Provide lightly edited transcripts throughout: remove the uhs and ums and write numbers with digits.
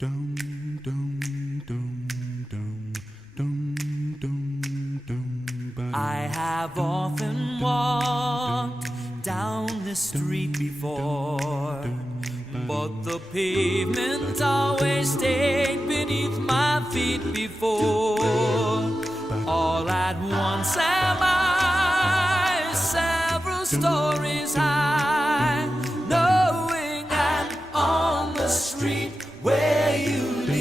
Dum, dum, dum, dum, dum, dum, dum, ba-dum. I have often walked down this street before, but the pavement always stayed beneath my feet before. All at once am I several stories high, knowing I'm on the street where you live.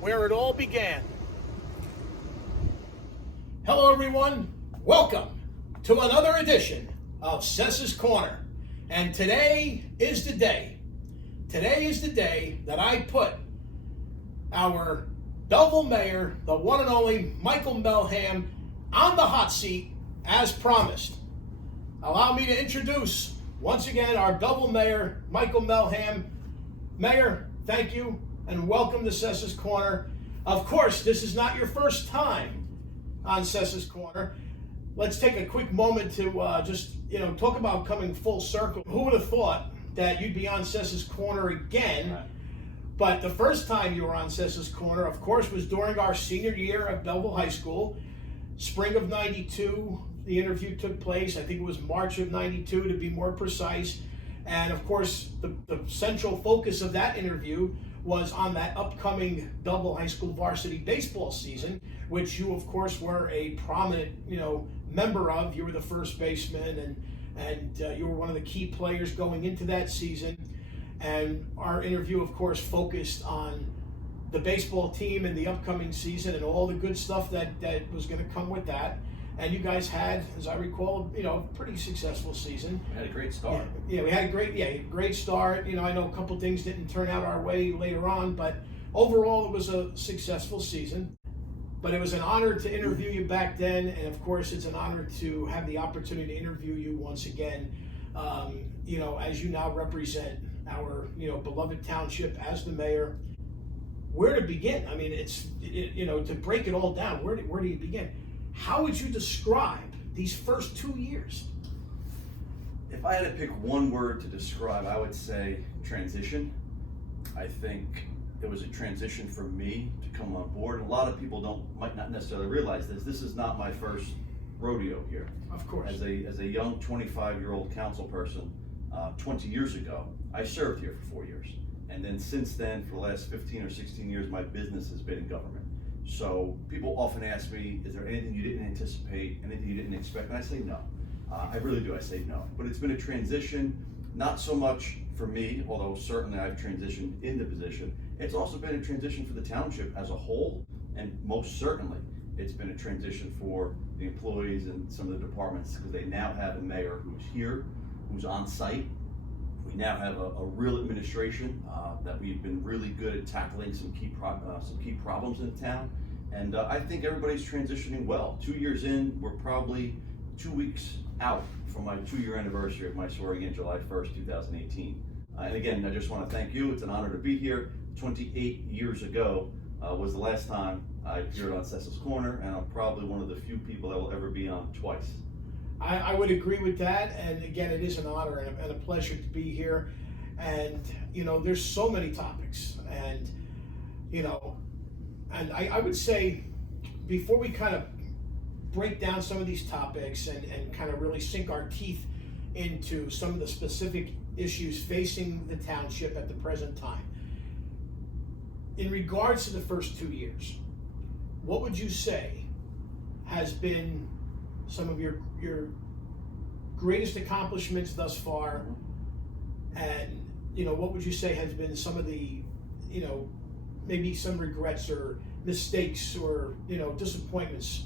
Where it all began. Hello everyone, welcome to another edition of Sessa's Corner. And today is the day. Today is the day that I put our Belleville Mayor, the one and only Michael Melham, on the hot seat as promised. Allow me to introduce once again our Belleville Mayor, Michael Melham. Mayor, thank you and welcome to Sessa's Corner. Of course, this is not your first time on Sessa's Corner. Let's take a quick moment to talk about coming full circle. Who would have thought that you'd be on Sessa's Corner again? Right. But the first time you were on Sessa's Corner, of course, was during our senior year at Belleville High School. Spring of '92, the interview took place. I think it was March of '92 to be more precise. And of course, the central focus of that interview was on that upcoming Belleville High School varsity baseball season, which you, of course, were a prominent, member of. You were the first baseman, and you were one of the key players going into that season. And our interview, of course, focused on the baseball team and the upcoming season and all the good stuff that was going to come with that. And you guys had, as I recall, a pretty successful season. We had a great start. Yeah, we had a great start. I know a couple things didn't turn out our way later on, but overall it was a successful season. But it was an honor to interview you back then, and of course it's an honor to have the opportunity to interview you once again. As you now represent our, beloved township as the mayor. Where to begin? I mean, to break it all down, where do you begin? How would you describe these first 2 years? If I had to pick one word to describe, I would say transition. I think it was a transition for me to come on board. A lot of people might not necessarily realize this. This is not my first rodeo here. Of course. As a young 25-year-old council person, 20 years ago, I served here for 4 years. And then since then, for the last 15 or 16 years, my business has been in government. So people often ask me, is there anything you didn't anticipate, anything you didn't expect? And I say no. I really do, I say no. But it's been a transition, not so much for me, although certainly I've transitioned in the position. It's also been a transition for the township as a whole, and most certainly it's been a transition for the employees and some of the departments, because they now have a mayor who's here, who's on site. We now have a real administration that we've been really good at tackling some key problems in the town, and I think everybody's transitioning well. 2 years in, we're probably 2 weeks out from my 2-year anniversary of my swearing in, July 1st, 2018. And again, I just want to thank you. It's an honor to be here. 28 years ago was the last time I appeared on Sessa's Corner, and I'm probably one of the few people that will ever be on twice. I would agree with that, and again, it is an honor and a pleasure to be here. And there's so many topics, and I would say, before we kind of break down some of these topics and kind of really sink our teeth into some of the specific issues facing the township at the present time, in regards to the first 2 years, what would you say has been some of your greatest accomplishments thus far, and what would you say has been some of the maybe some regrets or mistakes or disappointments,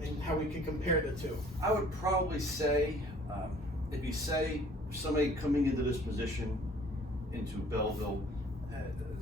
and how we can compare the two? I would probably say, if you say somebody coming into this position, into Belleville,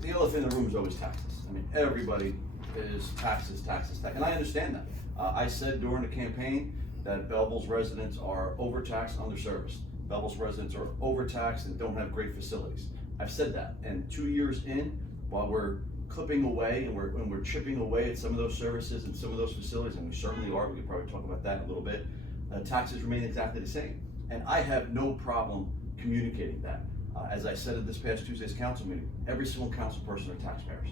the elephant in the room is always taxes. I mean, everybody is taxes, and I understand that. I said during the campaign that Belleville's residents are overtaxed, underserviced. Belleville's residents are overtaxed and don't have great facilities. I've said that, and 2 years in, while we're clipping away and we're chipping away at some of those services and some of those facilities, and we certainly are, we could probably talk about that in a little bit, taxes remain exactly the same. And I have no problem communicating that. As I said at this past Tuesday's council meeting, every single council person are taxpayers.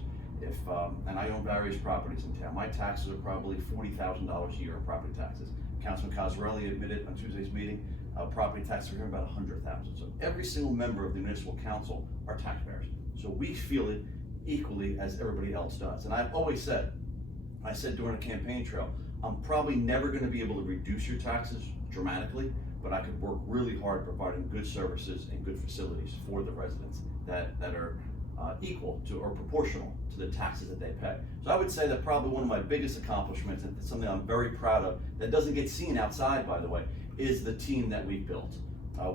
And I own various properties in town. My taxes are probably $40,000 a year in property taxes. Councilman Cosarelli admitted on Tuesday's meeting, property taxes are here about $100,000. So every single member of the municipal council are taxpayers. So we feel it equally as everybody else does. And I've always said, I said during the campaign trail, I'm probably never going to be able to reduce your taxes dramatically, but I could work really hard providing good services and good facilities for the residents that are equal to or proportional to the taxes that they pay. So I would say that probably one of my biggest accomplishments, and something I'm very proud of, that doesn't get seen outside, by the way, is the team that we've built.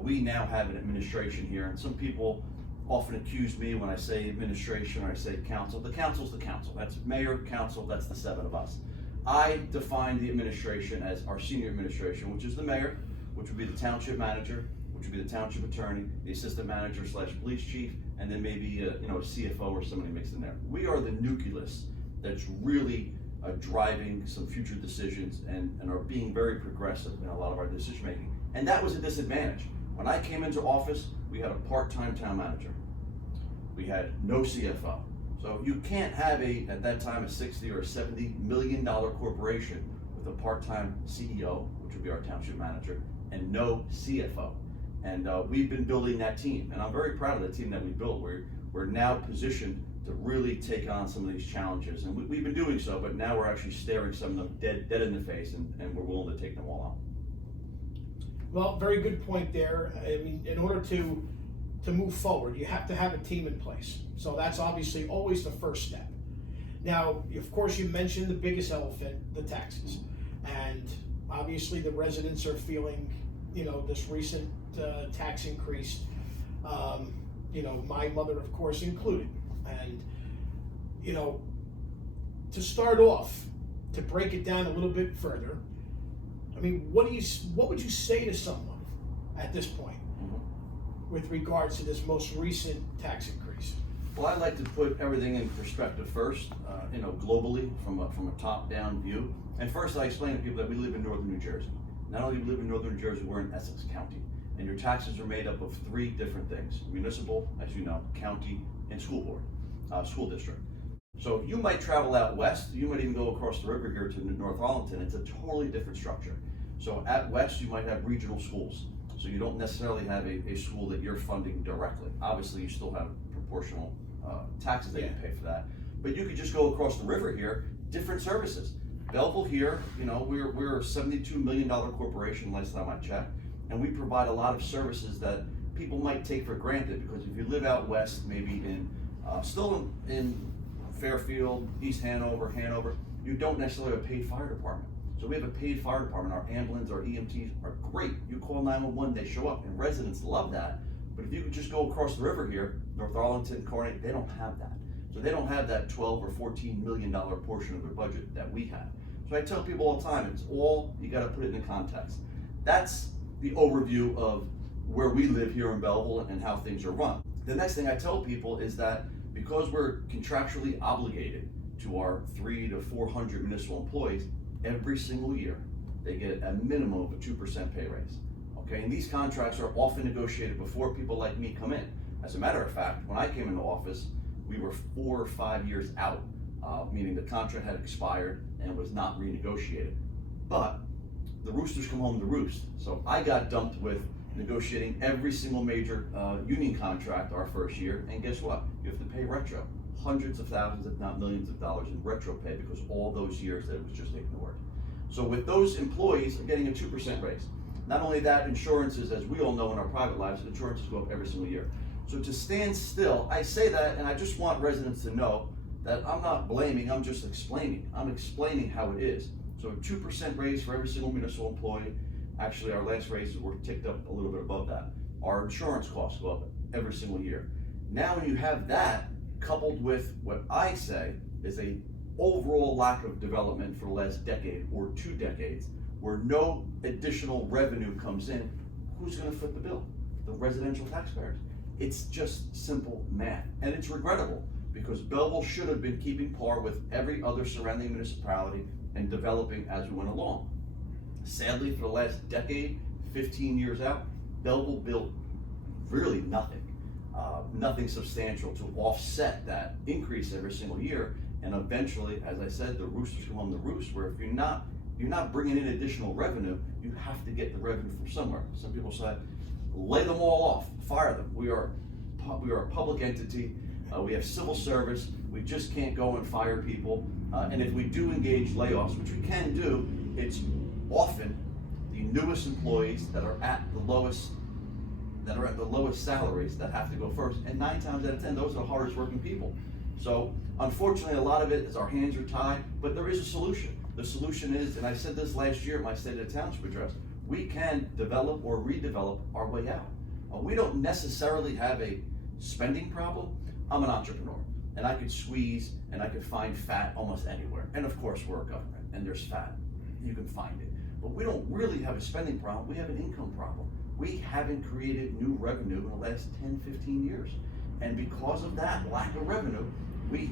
We now have an administration here, and some people often accuse me when I say administration or I say council. The council's the council. That's mayor, council, that's the 7 of us. I define the administration as our senior administration, which is the mayor, which would be the township manager, which would be the township attorney, the assistant manager / police chief, and then maybe a CFO or somebody mixed in there. We are the nucleus that's really driving some future decisions and are being very progressive in a lot of our decision making. And that was a disadvantage. When I came into office, we had a part-time town manager. We had no CFO. So you can't have at that time, a 60 or $70 million corporation with a part-time CEO, which would be our township manager, and no CFO. And we've been building that team, and I'm very proud of the team that we built. We're now positioned to really take on some of these challenges, and we've been doing so, but now we're actually staring some of them dead in the face, and we're willing to take them all on. Well, very good point there. I mean, in order to move forward, you have to have a team in place. So that's obviously always the first step. Now, of course, you mentioned the biggest elephant, the taxes. And obviously the residents are feeling, this recent tax increase, my mother, of course, included. And, to start off, to break it down a little bit further, I mean, what would you say to someone at this point with regards to this most recent tax increase? Well, I like to put everything in perspective first, globally from a top-down view. And first, I explain to people that we live in northern New Jersey. Not only do we live in northern New Jersey, we're in Essex County, and your taxes are made up of 3 different things: municipal, as you know, county, and school board, school district. So you might travel out west. You might even go across the river here to North Arlington. It's a totally different structure. So at west, you might have regional schools. So you don't necessarily have a school that you're funding directly. Obviously, you still have proportional taxes that you pay for that. But you could just go across the river here, different services. Belleville here, we're a $72 million corporation last time I checked, and we provide a lot of services that people might take for granted, because if you live out west, maybe still in Fairfield, East Hanover, you don't necessarily have a paid fire department. So we have a paid fire department. Our ambulance, our EMTs are great. You call 911, they show up, and residents love that. But if you could just go across the river here, North Arlington, Corning, they don't have that. So they don't have that $12 or $14 million portion of their budget that we have. So I tell people all the time, it's all, you gotta put it in context. That's the overview of where we live here in Belleville and how things are run. The next thing I tell people is that because we're contractually obligated to our 300 to 400 municipal employees, every single year, they get a minimum of a 2% pay raise. Okay, and these contracts are often negotiated before people like me come in. As a matter of fact, when I came into office, we were 4 or 5 years out, meaning the contract had expired and was not renegotiated. But the roosters come home to roost. So I got dumped with negotiating every single major union contract our first year, and guess what? You have to pay retro. Hundreds of thousands, if not millions of dollars in retro pay, because all those years that it was just ignored. So with those employees getting a 2% raise. Not only that, insurances, as we all know in our private lives, insurances go up every single year. So to stand still, I say that, and I just want residents to know that I'm not blaming, I'm just explaining. I'm explaining how it is. So a 2% raise for every single municipal employee. Actually, our last raises were ticked up a little bit above that. Our insurance costs go up every single year. Now when you have that, coupled with what I say is a overall lack of development for the last decade or 2 decades, where no additional revenue comes in, who's gonna foot the bill? The residential taxpayers. It's just simple math, and it's regrettable, because Belleville should have been keeping par with every other surrounding municipality and developing as we went along. Sadly, for the last decade, 15 years out, Belleville built really nothing. nothing substantial to offset that increase every single year. And eventually, as I said, the roosters come home to roost, where if you're not bringing in additional revenue, you have to get the revenue from somewhere. Some people say, lay them all off, fire them. We are a public entity. We have civil service. We just can't go and fire people. And if we do engage layoffs, which we can do, it's often the newest employees that are at the lowest salaries that have to go first. And 9 times out of 10, those are the hardest working people. So unfortunately, a lot of it is our hands are tied, but there is a solution. The solution is, and I said this last year at my State of the Township address, we can develop or redevelop our way out. We don't necessarily have a spending problem. I'm an entrepreneur, and I could squeeze and I could find fat almost anywhere. And of course, we're a government, and there's fat. You can find it. But we don't really have a spending problem. We have an income problem. We haven't created new revenue in the last 10, 15 years. And because of that lack of revenue, we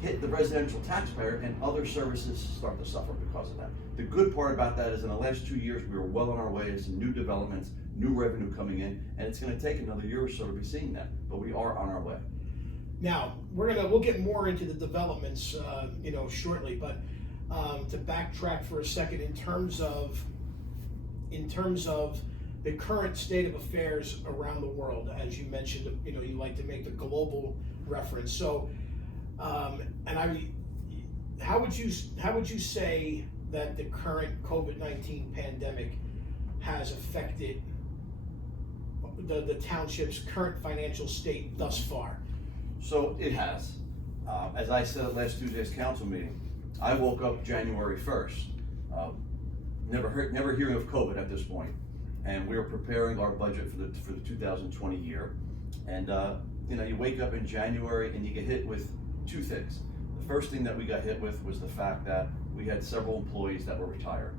hit the residential taxpayer, and other services start to suffer because of that. The good part about that is in the last 2 years, we were well on our way to some new developments, new revenue coming in, and it's gonna take another year or so to be seeing that, but we are on our way. Now, we'll get more into the developments, shortly, but to backtrack for a second, in terms of the current state of affairs around the world, as you mentioned, you like to make the global reference. So, how would you say that the current COVID-19 pandemic has affected the township's current financial state thus far? So it has. As I said at last Tuesday's council meeting, I woke up January 1st, never hearing of COVID at this point, and we were preparing our budget for the 2020 year. And you wake up in January and you get hit with 2 things. The first thing that we got hit with was the fact that we had several employees that were retired.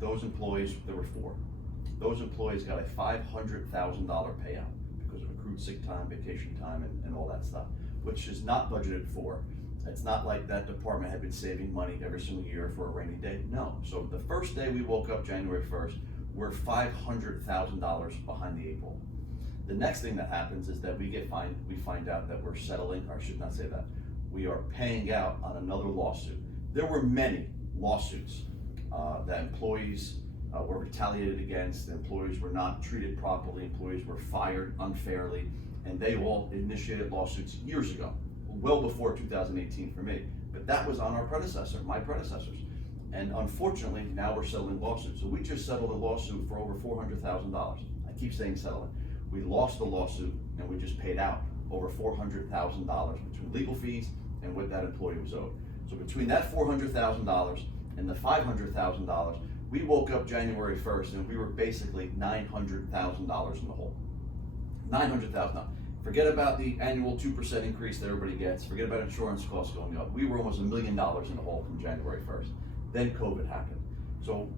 Those employees, there were 4. Those employees got a $500,000 payout because of accrued sick time, vacation time, and all that stuff, which is not budgeted for. It's not like that department had been saving money every single year for a rainy day. No. So the first day we woke up, January 1st, we're $500,000 behind the 8 ball. The next thing that happens is that we find out that we're settling, or I should not say that, we are paying out on another lawsuit. There were many lawsuits that employees were retaliated against, employees were not treated properly, employees were fired unfairly, and they all initiated lawsuits years ago, well before 2018 for me. But that was on my predecessors. And unfortunately, now we're settling lawsuits. So we just settled a lawsuit for over $400,000. I keep saying settlement. We lost the lawsuit and we just paid out over $400,000 between legal fees and what that employee was owed. So between that $400,000 and the $500,000, we woke up January 1st and we were basically $900,000 in the hole. $900,000. Forget about the annual 2% increase that everybody gets. Forget about insurance costs going up. We were almost $1 million in the hole from January 1st. Then COVID happened. So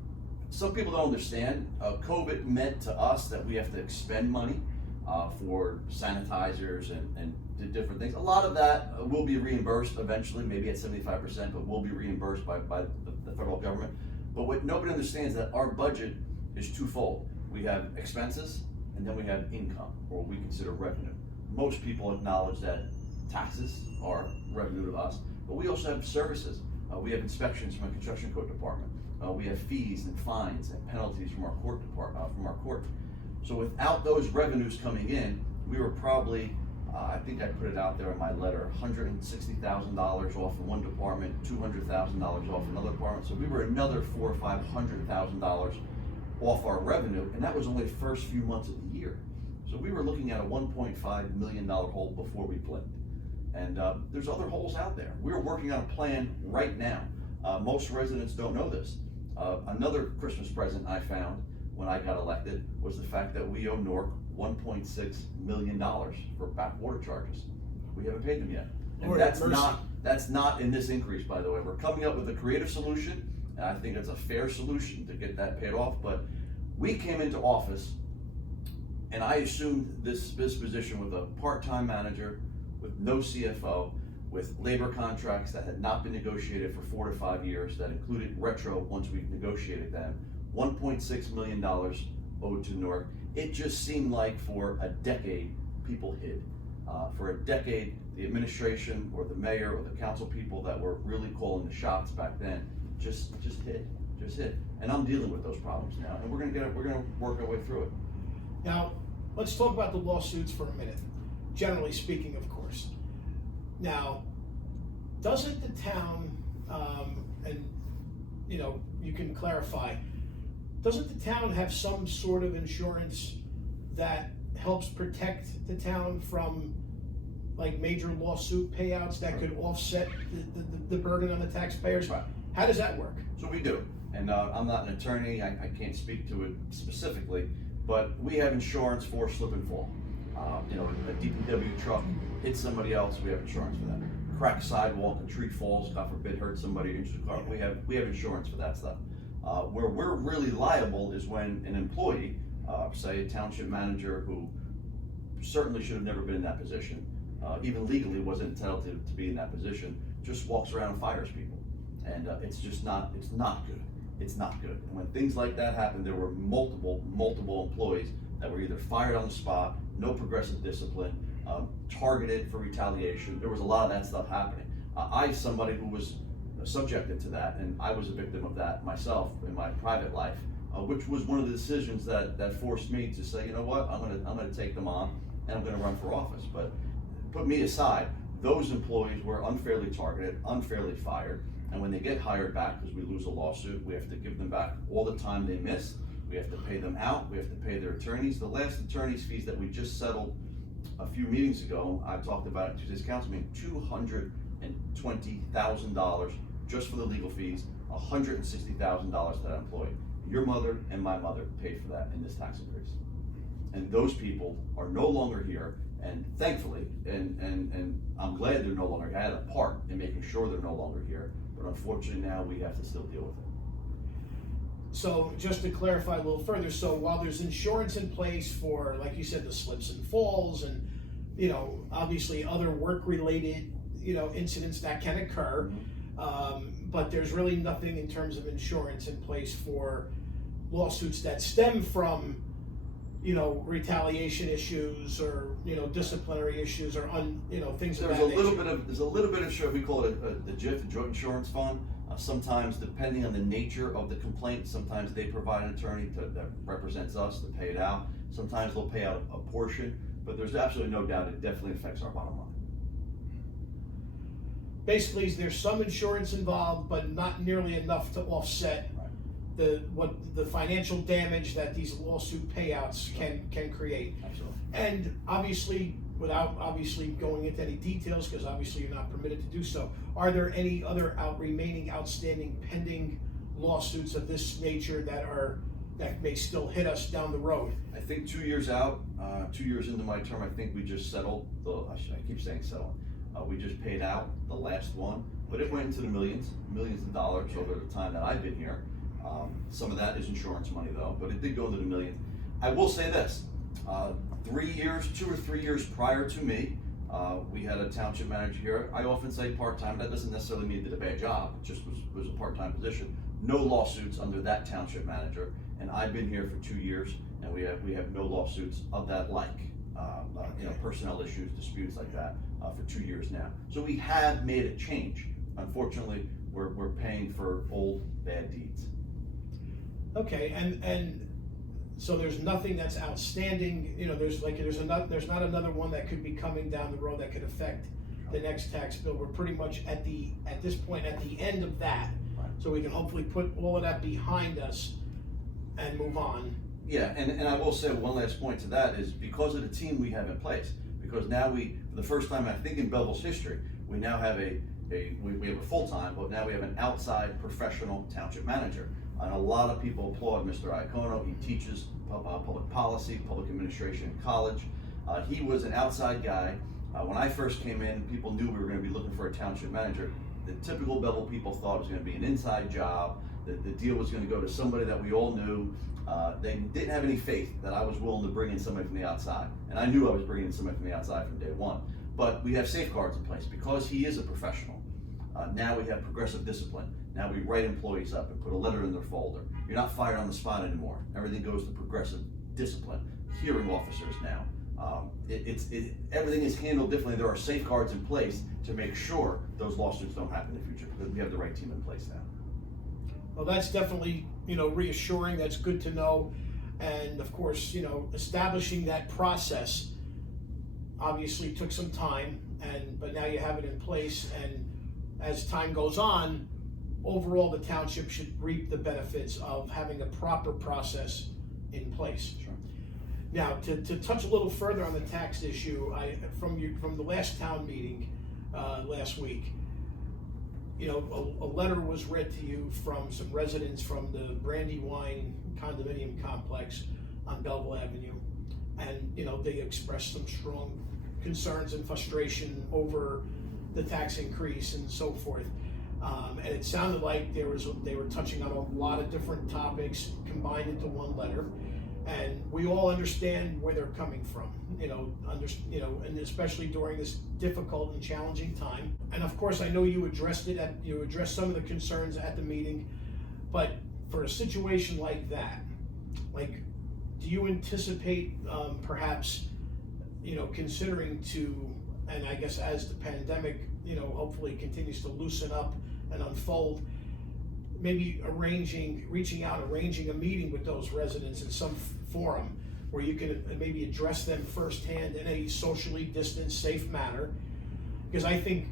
some people don't understand. COVID meant to us that we have to expend money for sanitizers and different things. A lot of that will be reimbursed eventually, maybe at 75%, but will be reimbursed by the federal government. But what nobody understands is that our budget is twofold. We have expenses and then we have income, or what we consider revenue. Most people acknowledge that taxes are revenue to us, but we also have services. We have inspections from a construction code department. We have fees and fines and penalties from our court department, from our court. So without those revenues coming in, we were probably, I think I put it out there in my letter, $160,000 off in one department, $200,000 off another department. So we were another $400,000 or $500,000 off our revenue, and that was only the first few months of the year. So we were looking at a $1.5 million hole before we blinked. And there's other holes out there. We're working on a plan right now. Most residents don't know this. Another Christmas present I found when I got elected was the fact that we owe Newark $1.6 million for backwater charges. We haven't paid them yet. And Lord, that's not in this increase, by the way. We're coming up with a creative solution, and I think it's a fair solution to get that paid off. But we came into office, and I assumed this position with a part-time manager, with no CFO, with labor contracts that had not been negotiated for 4 to 5 years, that included retro once we negotiated them, $1.6 million owed to Newark. It just seemed like for a decade, people hid. For a decade, the administration or the mayor or the council people that were really calling the shots back then just hid. And I'm dealing with those problems now, and we're gonna work our way through it. Now, let's talk about the lawsuits for a minute. Generally speaking, of course. Now, doesn't the town, and you can clarify, doesn't the town have some sort of insurance that helps protect the town from like major lawsuit payouts that could offset the burden on the taxpayers? Right. How does that work? So we do, and I'm not an attorney, I can't speak to it specifically, but we have insurance for slip and fall. A DPW truck hits somebody else, we have insurance for that. Cracked sidewalk, a tree falls, God forbid, hurts somebody, injures a car, we have insurance for that stuff. Where we're really liable is when an employee, say a township manager who certainly should have never been in that position, even legally wasn't entitled to be in that position, just walks around and fires people. And it's not good. It's not good. And when things like that happen, there were multiple employees that were either fired on the spot, no progressive discipline, targeted for retaliation. There was a lot of that stuff happening. I, somebody who was subjected to that, and I was a victim of that myself in my private life, which was one of the decisions that forced me to say, you know what, I'm gonna take them on, and I'm gonna run for office. But put me aside, those employees were unfairly targeted, unfairly fired, and when they get hired back, because we lose a lawsuit, we have to give them back all the time they missed. We have to pay them out, we have to pay their attorneys. The last attorney's fees that we just settled a few meetings ago, I talked about it to this council meeting, $220,000 just for the legal fees, $160,000 to that employee. Your mother and my mother paid for that in this tax increase. And those people are no longer here, and thankfully, and I'm glad they're no longer here. I had a part in making sure they're no longer here, but unfortunately now we have to still deal with it. So just to clarify a little further, so while there's insurance in place for, like you said, the slips and falls and, obviously other work-related, incidents that can occur, but there's really nothing in terms of insurance in place for lawsuits that stem from, retaliation issues or, disciplinary issues or, things of that nature. There's a little bit of, sure, we call it the JIF, the Joint Insurance Fund. Sometimes, depending on the nature of the complaint, sometimes they provide an attorney that represents us to pay it out. Sometimes they'll pay out a portion, but there's absolutely no doubt it definitely affects our bottom line. Basically, there's some insurance involved, but not nearly enough to offset the financial damage that these lawsuit payouts can create. Absolutely. And obviously, without going into any details, because obviously you're not permitted to do so, are there any other remaining outstanding pending lawsuits of this nature that may still hit us down the road? I think 2 years out, 2 years into my term, I think we just settled I keep saying settle. We just paid out the last one, but it went into the millions of dollars over the time that I've been here. Some of that is insurance money though, but it did go into the millions. I will say this, 2 or 3 years prior to me, we had a township manager here. I often say part-time, that doesn't necessarily mean he did a bad job, it just was a part-time position. No lawsuits under that township manager, and I've been here for 2 years, and we have no lawsuits of that like, personnel issues, disputes like that, for 2 years now. So we have made a change. Unfortunately, we're paying for old bad deeds. Okay, and so there's nothing that's outstanding, there's not another one that could be coming down the road that could affect the next tax bill. We're pretty much at this point at the end of that. Right. So we can hopefully put all of that behind us and move on. Yeah, and I will say one last point to that is because of the team we have in place, because now for the first time I think in Belleville's history, we now have we have a full-time, but now we have an outside professional township manager. And a lot of people applaud Mr. Iacono. He teaches public policy, public administration in college. He was an outside guy. When I first came in, people knew we were going to be looking for a township manager. The typical Belleville people thought it was going to be an inside job. The deal was going to go to somebody that we all knew. They didn't have any faith that I was willing to bring in somebody from the outside. And I knew I was bringing in somebody from the outside from day one. But we have safeguards in place because he is a professional. Now we have progressive discipline. Now we write employees up and put a letter in their folder. You're not fired on the spot anymore. Everything goes to progressive discipline. Hearing officers now. Everything is handled differently. There are safeguards in place to make sure those lawsuits don't happen in the future, because we have the right team in place now. Well, that's definitely, reassuring. That's good to know. And of course, establishing that process obviously took some time, but now you have it in place. And as time goes on, overall, the township should reap the benefits of having a proper process in place. Sure. Now, to touch a little further on the tax issue, from the last town meeting last week, a letter was read to you from some residents from the Brandywine condominium complex on Belleville Avenue, and they expressed some strong concerns and frustration over the tax increase and so forth. And it sounded like they were touching on a lot of different topics combined into one letter. And we all understand where they're coming from, and especially during this difficult and challenging time. And of course, I know you addressed some of the concerns at the meeting, but for a situation like that, do you anticipate perhaps, considering and I guess as the pandemic, hopefully continues to loosen up and unfold, maybe reaching out, arranging a meeting with those residents in some forum where you can maybe address them firsthand in a socially distanced, safe manner? Because I think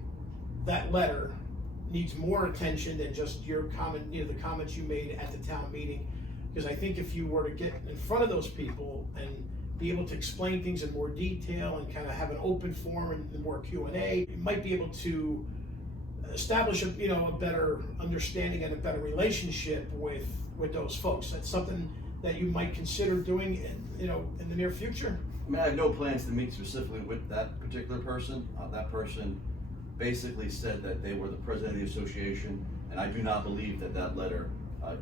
that letter needs more attention than just your comment, the comments you made at the town meeting. Because I think if you were to get in front of those people and be able to explain things in more detail and kind of have an open forum and more Q&A, you might be able to establish a better understanding and a better relationship with those folks. That's something that you might consider doing in the near future. I mean, I have no plans to meet specifically with that particular person. That person basically said that they were the president of the association, and I do not believe that letter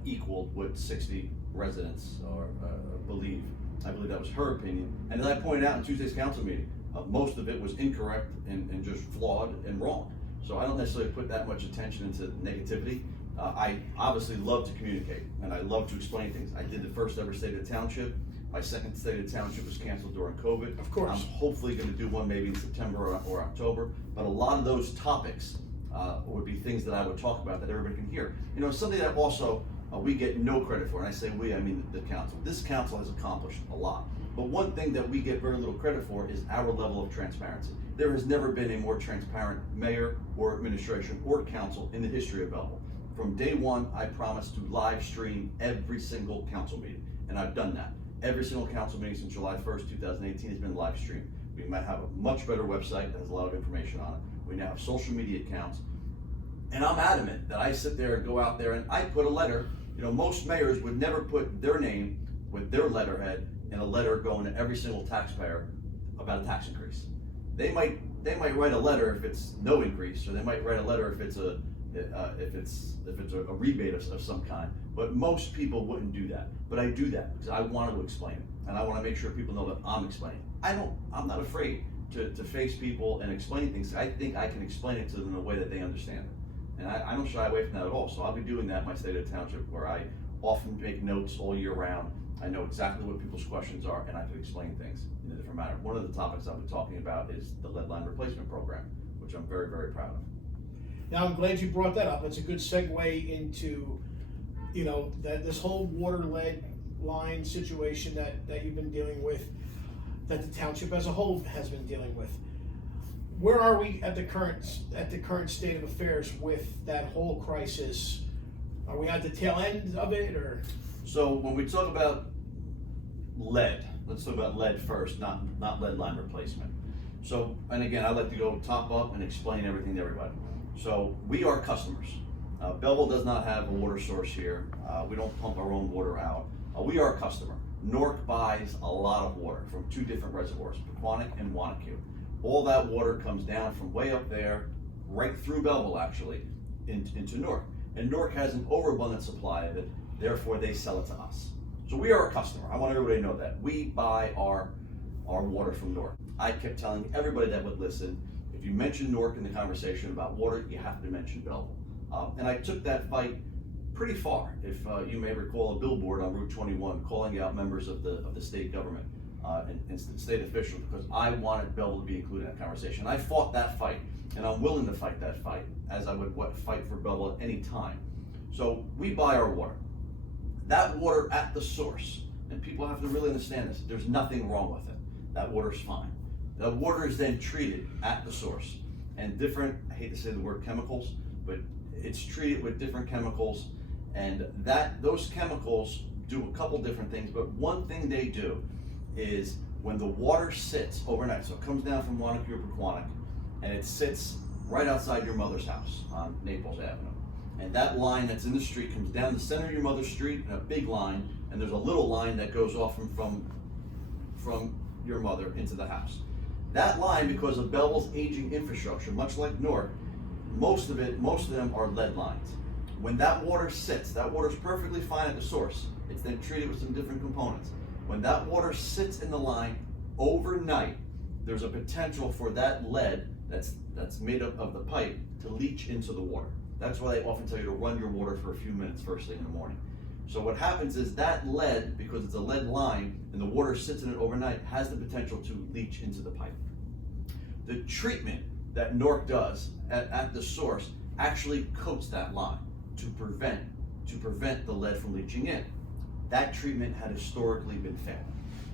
equaled what 60 residents believe. I believe that was her opinion. And as I pointed out in Tuesday's council meeting, most of it was incorrect and just flawed and wrong. So I don't necessarily put that much attention into negativity. I obviously love to communicate, and I love to explain things. I did the first ever State of the Township. My second State of the Township was canceled during COVID. Of course. I'm hopefully going to do one maybe in September or October, but a lot of those topics would be things that I would talk about that everybody can hear. Something that also we get no credit for, and I say we, I mean the council. This council has accomplished a lot, but one thing that we get very little credit for is our level of transparency. There has never been a more transparent mayor or administration or council in the history of Belleville. From day one, I promised to live stream every single council meeting, and I've done that. Every single council meeting since July 1st, 2018 has been live streamed. We might have a much better website that has a lot of information on it. We now have social media accounts, and I'm adamant that I sit there and go out there and I put a letter. Most mayors would never put their name with their letterhead in a letter going to every single taxpayer about a tax increase. They might write a letter if it's no increase, or they might write a letter if it's a rebate of some kind. But most people wouldn't do that. But I do that because I want to explain it, and I want to make sure people know that I'm explaining. I'm not afraid to face people and explain things. I think I can explain it to them in a way that they understand it. And I don't shy away from that at all. So I'll be doing that in my State of the Township, where I often make notes all year round. I know exactly what people's questions are, and I can explain things in a different manner. One of the topics I'll be talking about is the lead line replacement program, which I'm very, very proud of. Now, I'm glad you brought that up. It's a good segue into, that this whole water lead line situation that you've been dealing with, that the township as a whole has been dealing with. Where are we at the current state of affairs with that whole crisis? Are we at the tail end of it, or? So when we talk about lead, let's talk about lead first, not lead line replacement. So, and again, I like to go top up and explain everything to everybody. So we are customers. Belleville does not have a water source here. We don't pump our own water out. We are a customer. Newark buys a lot of water from two different reservoirs, Pequannock and Wanacue. All that water comes down from way up there, right through Belleville actually, into Newark. And Newark has an overabundant supply of it, therefore they sell it to us. So we are a customer. I want everybody to know that. We buy our water from Newark. I kept telling everybody that would listen, if you mention Newark in the conversation about water, you have to mention Belleville. And I took that fight pretty far. If you may recall a billboard on Route 21 calling out members of the state government. and state officials, because I wanted Belleville to be included in that conversation. I fought that fight, and I'm willing to fight that fight, as I would fight for Belleville at any time. So we buy our water. That water at the source, and people have to really understand this, there's nothing wrong with it. That water's fine. That water is then treated at the source, and different, I hate to say the word chemicals, but it's treated with different chemicals, and those chemicals do a couple different things, but one thing they do is when the water sits overnight, so it comes down from Wanacue or Pequannock, and it sits right outside your mother's house on Naples Avenue. And that line that's in the street comes down the center of your mother's street in a big line, and there's a little line that goes off from your mother into the house. That line, because of Belleville's aging infrastructure, much like Newark, most of them are lead lines. When that water sits, that water's perfectly fine at the source. It's then treated with some different components. When that water sits in the line overnight, there's a potential for that lead that's made up of the pipe to leach into the water. That's why they often tell you to run your water for a few minutes first thing in the morning. So what happens is that lead, because it's a lead line and the water sits in it overnight, has the potential to leach into the pipe. The treatment that Newark does at the source actually coats that line to prevent the lead from leaching in. That treatment had historically been failed.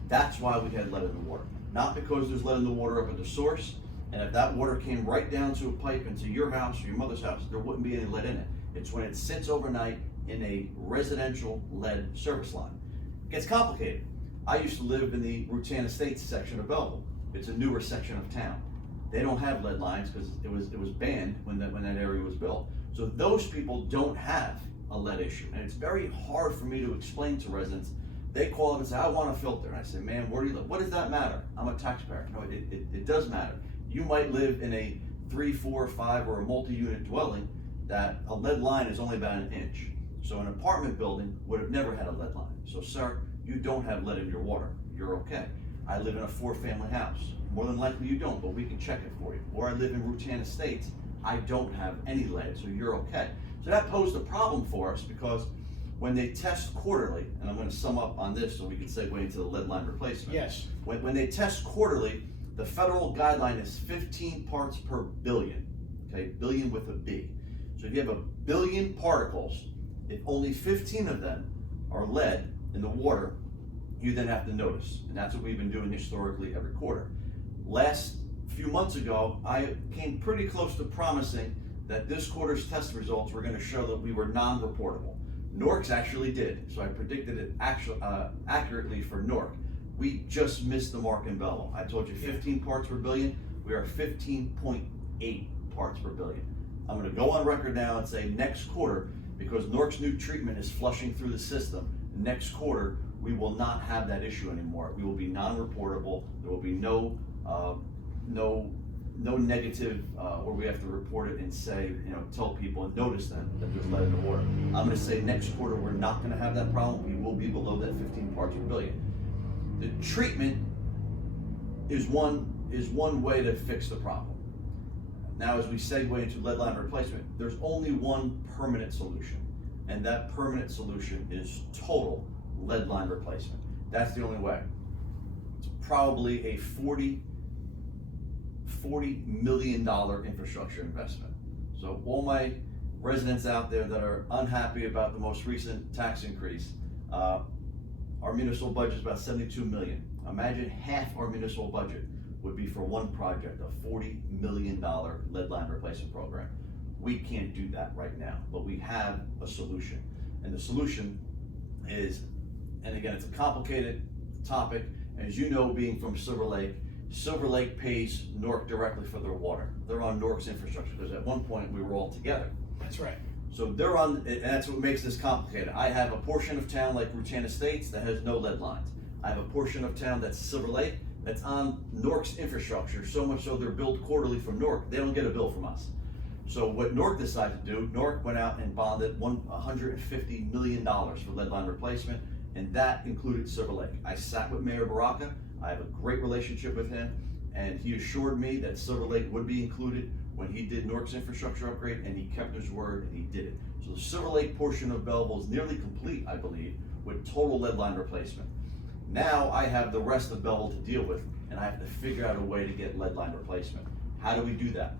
That's why we had lead in the water. Not because there's lead in the water up at the source, and if that water came right down to a pipe into your house or your mother's house, there wouldn't be any lead in it. It's when it sits overnight in a residential lead service line. It gets complicated. I used to live in the Rutan Estates section of Belleville. It's a newer section of town. They don't have lead lines because it was banned when that area was built. So those people don't have a lead issue, and it's very hard for me to explain to residents. They call up and say, I want a filter. And I say, man, where do you live? What does that matter? I'm a taxpayer. No, it does matter. You might live in a 3, 4, 5, or a multi-unit dwelling that a lead line is only about an inch. So an apartment building would have never had a lead line. So sir, you don't have lead in your water. You're okay. I live in a 4-family house. More than likely you don't, but we can check it for you. Or I live in Rutan Estates. I don't have any lead, so you're okay. So that posed a problem for us, because when they test quarterly, and I'm going to sum up on this so we can segue into the lead line replacement. Yes. When they test quarterly, the federal guideline is 15 parts per billion, okay, billion with a B. So if you have a billion particles, if only 15 of them are lead in the water, you then have to notice. And that's what we've been doing historically every quarter. Last few months ago, I came pretty close to promising that this quarter's test results were going to show that we were non-reportable. Newark's actually did, so I predicted it accurately for Newark. We just missed the mark in Belleville. I told you 15 parts per billion. We are 15.8 parts per billion. I'm going to go on record now and say next quarter, because Newark's new treatment is flushing through the system, next quarter we will not have that issue anymore. We will be non-reportable. There will be no negative where we have to report it and say, tell people and notice them that there's lead in the water. I'm going to say next quarter we're not going to have that problem. We will be below that 15 parts per billion. The treatment is one way to fix the problem. Now, as we segue into lead line replacement, there's only one permanent solution, and that permanent solution is total lead line replacement. That's the only way. It's probably a $40 million infrastructure investment. So all my residents out there that are unhappy about the most recent tax increase, our municipal budget is about $72 million. Imagine half our municipal budget would be for one project, a $40 million lead line replacement program. We can't do that right now, but we have a solution. And the solution is, and again, it's a complicated topic. As you know, being from Silver Lake pays Newark directly for their water. They're on Newark's infrastructure, because at one point we were all together. That's right. So they're on, and that's what makes this complicated. I have a portion of town like Rutan Estates that has no lead lines. I have a portion of town that's Silver Lake that's on Newark's infrastructure, so much so they're billed quarterly from Newark. They don't get a bill from us. So what Newark decided to do, Newark went out and bonded $150 million for lead line replacement, and that included Silver Lake. I sat with Mayor Baraka. I have a great relationship with him, and he assured me that Silver Lake would be included when he did Newark's infrastructure upgrade, and he kept his word, and he did it. So the Silver Lake portion of Belleville is nearly complete, I believe, with total lead line replacement. Now I have the rest of Belleville to deal with, and I have to figure out a way to get lead line replacement. How do we do that?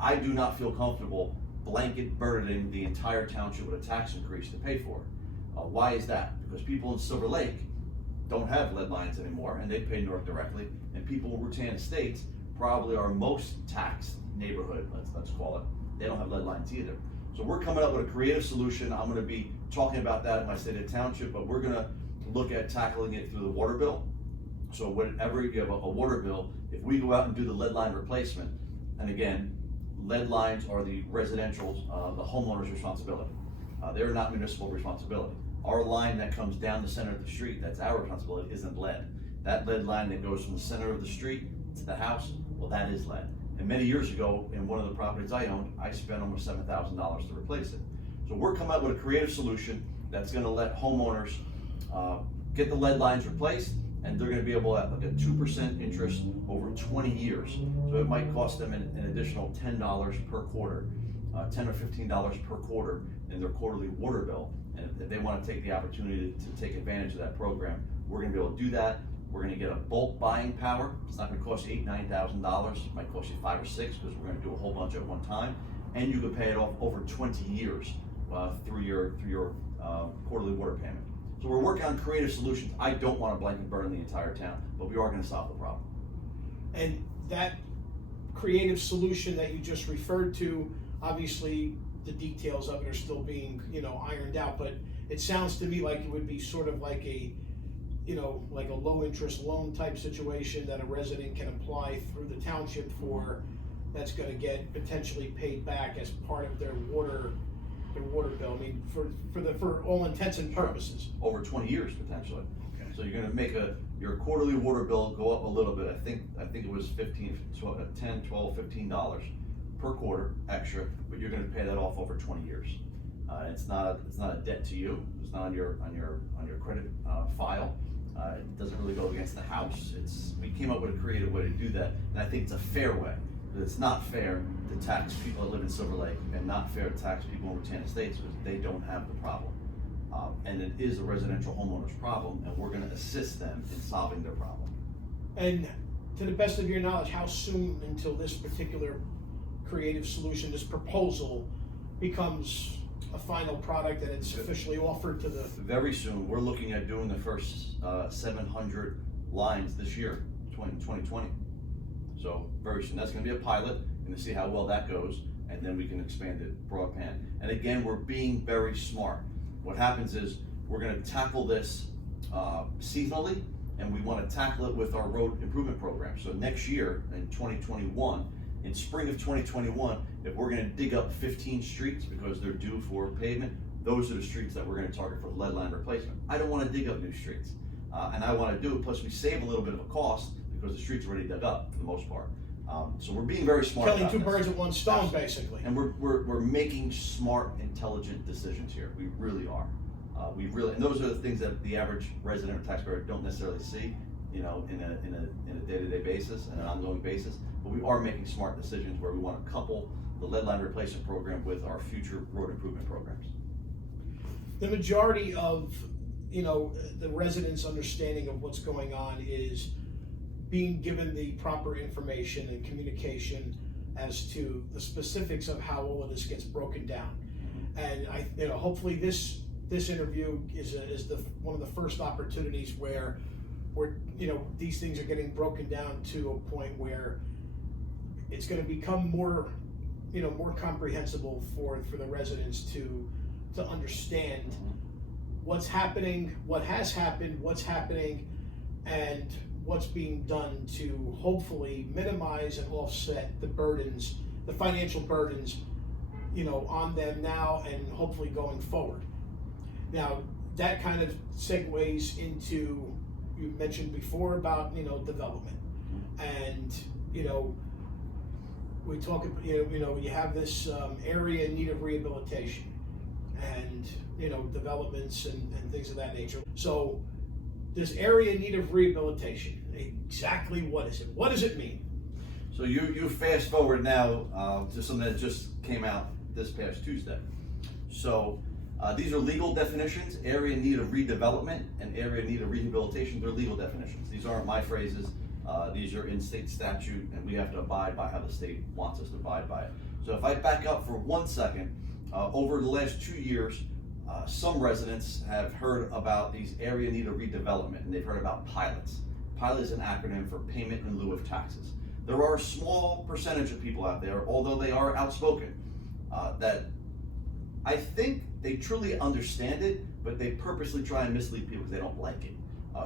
I do not feel comfortable blanket burdening the entire township with a tax increase to pay for it. Why is that? Because people in Silver Lake don't have lead lines anymore, and they pay North directly, and people in Rutan Estates probably our most taxed neighborhood, let's call it. They don't have lead lines either. So we're coming up with a creative solution. I'm gonna be talking about that in my state of township, but we're gonna look at tackling it through the water bill. So whenever you have a water bill, if we go out and do the lead line replacement, and again, lead lines are the residential, the homeowner's responsibility. They're not municipal responsibility. Our line that comes down the center of the street, that's our responsibility, isn't lead. That lead line that goes from the center of the street to the house, well, that is lead. And many years ago, in one of the properties I owned, I spent almost $7,000 to replace it. So we're coming up with a creative solution that's gonna let homeowners get the lead lines replaced, and they're gonna be able to have like a 2% interest over 20 years. So it might cost them an additional $10 per quarter, $10 or $15 per quarter in their quarterly water bill. And if they wanna take the opportunity to take advantage of that program, we're gonna be able to do that. We're gonna get a bulk buying power. It's not gonna cost you $8,000, $9,000. It might cost you 5 or 6 because we're gonna do a whole bunch at one time. And you can pay it off over 20 years through your quarterly water payment. So we're working on creative solutions. I don't want to blanket burn the entire town, but we are going to solve the problem. And that creative solution that you just referred to, obviously the details of it are still being, ironed out, but it sounds to me like it would be sort of like a low interest loan type situation that a resident can apply through the township for, that's gonna get potentially paid back as part of their water bill. I mean, for all intents and purposes. Over 20 years potentially. Okay. So you're going to make your quarterly water bill go up a little bit. I think it was $10, $12, $15 per quarter extra, but you're going to pay that off over 20 years. It's not a debt to you. It's not on your credit file. It doesn't really go against the house. We came up with a creative way to do that, and I think it's a fair way. It's not fair to tax people that live in Silver Lake, and not fair to tax people in Rutan Estates because they don't have the problem. And it is a residential homeowner's problem, and we're going to assist them in solving their problem. And to the best of your knowledge, how soon until this particular creative solution, this proposal, becomes a final product and it's officially offered to the... Very soon. We're looking at doing the first 700 lines this year, 2020. So very soon. That's going to be a pilot, and to see how well that goes, and then we can expand it broadband. And again, we're being very smart. What happens is we're going to tackle this seasonally, and we want to tackle it with our road improvement program. So next year, in 2021, in spring of 2021, if we're going to dig up 15 streets because they're due for pavement, those are the streets that we're going to target for lead line replacement. I don't want to dig up new streets, and I want to do it. Plus, we save a little bit of a cost because the street's already dug up for the most part. So we're being very smart. Killing about two this. birds with one stone, Absolutely. basically. And we're making smart, intelligent decisions here. We really are. And those are the things that the average resident or taxpayer don't necessarily see, in a day-to-day basis and an ongoing basis. But we are making smart decisions where we want to couple the lead line replacement program with our future road improvement programs. The majority of, the residents' understanding of what's going on is being given the proper information and communication as to the specifics of how all of this gets broken down. And hopefully this interview is one of the first opportunities where these things are getting broken down to a point where it's going to become more comprehensible for the residents to understand what's happening, what has happened, what's happening, and what's being done to hopefully minimize and offset the burdens, the financial burdens, on them now and hopefully going forward. Now, that kind of segues into, you mentioned before about, development. And, we talk, you have this area in need of rehabilitation and, developments and things of that nature. So, this area in need of rehabilitation, exactly what is it? What does it mean? So you fast forward now to something that just came out this past Tuesday. So These are legal definitions: area in need of redevelopment and area in need of rehabilitation. They're legal definitions. These aren't my phrases. These are in state statute, and we have to abide by how the state wants us to abide by it. So if I back up for 1 second, over the last 2 years, some residents have heard about these area in need of redevelopment, and they've heard about pilots. Pilot is an acronym for payment in lieu of taxes. There are a small percentage of people out there, although they are outspoken, that I think they truly understand it, but they purposely try and mislead people because they don't like it.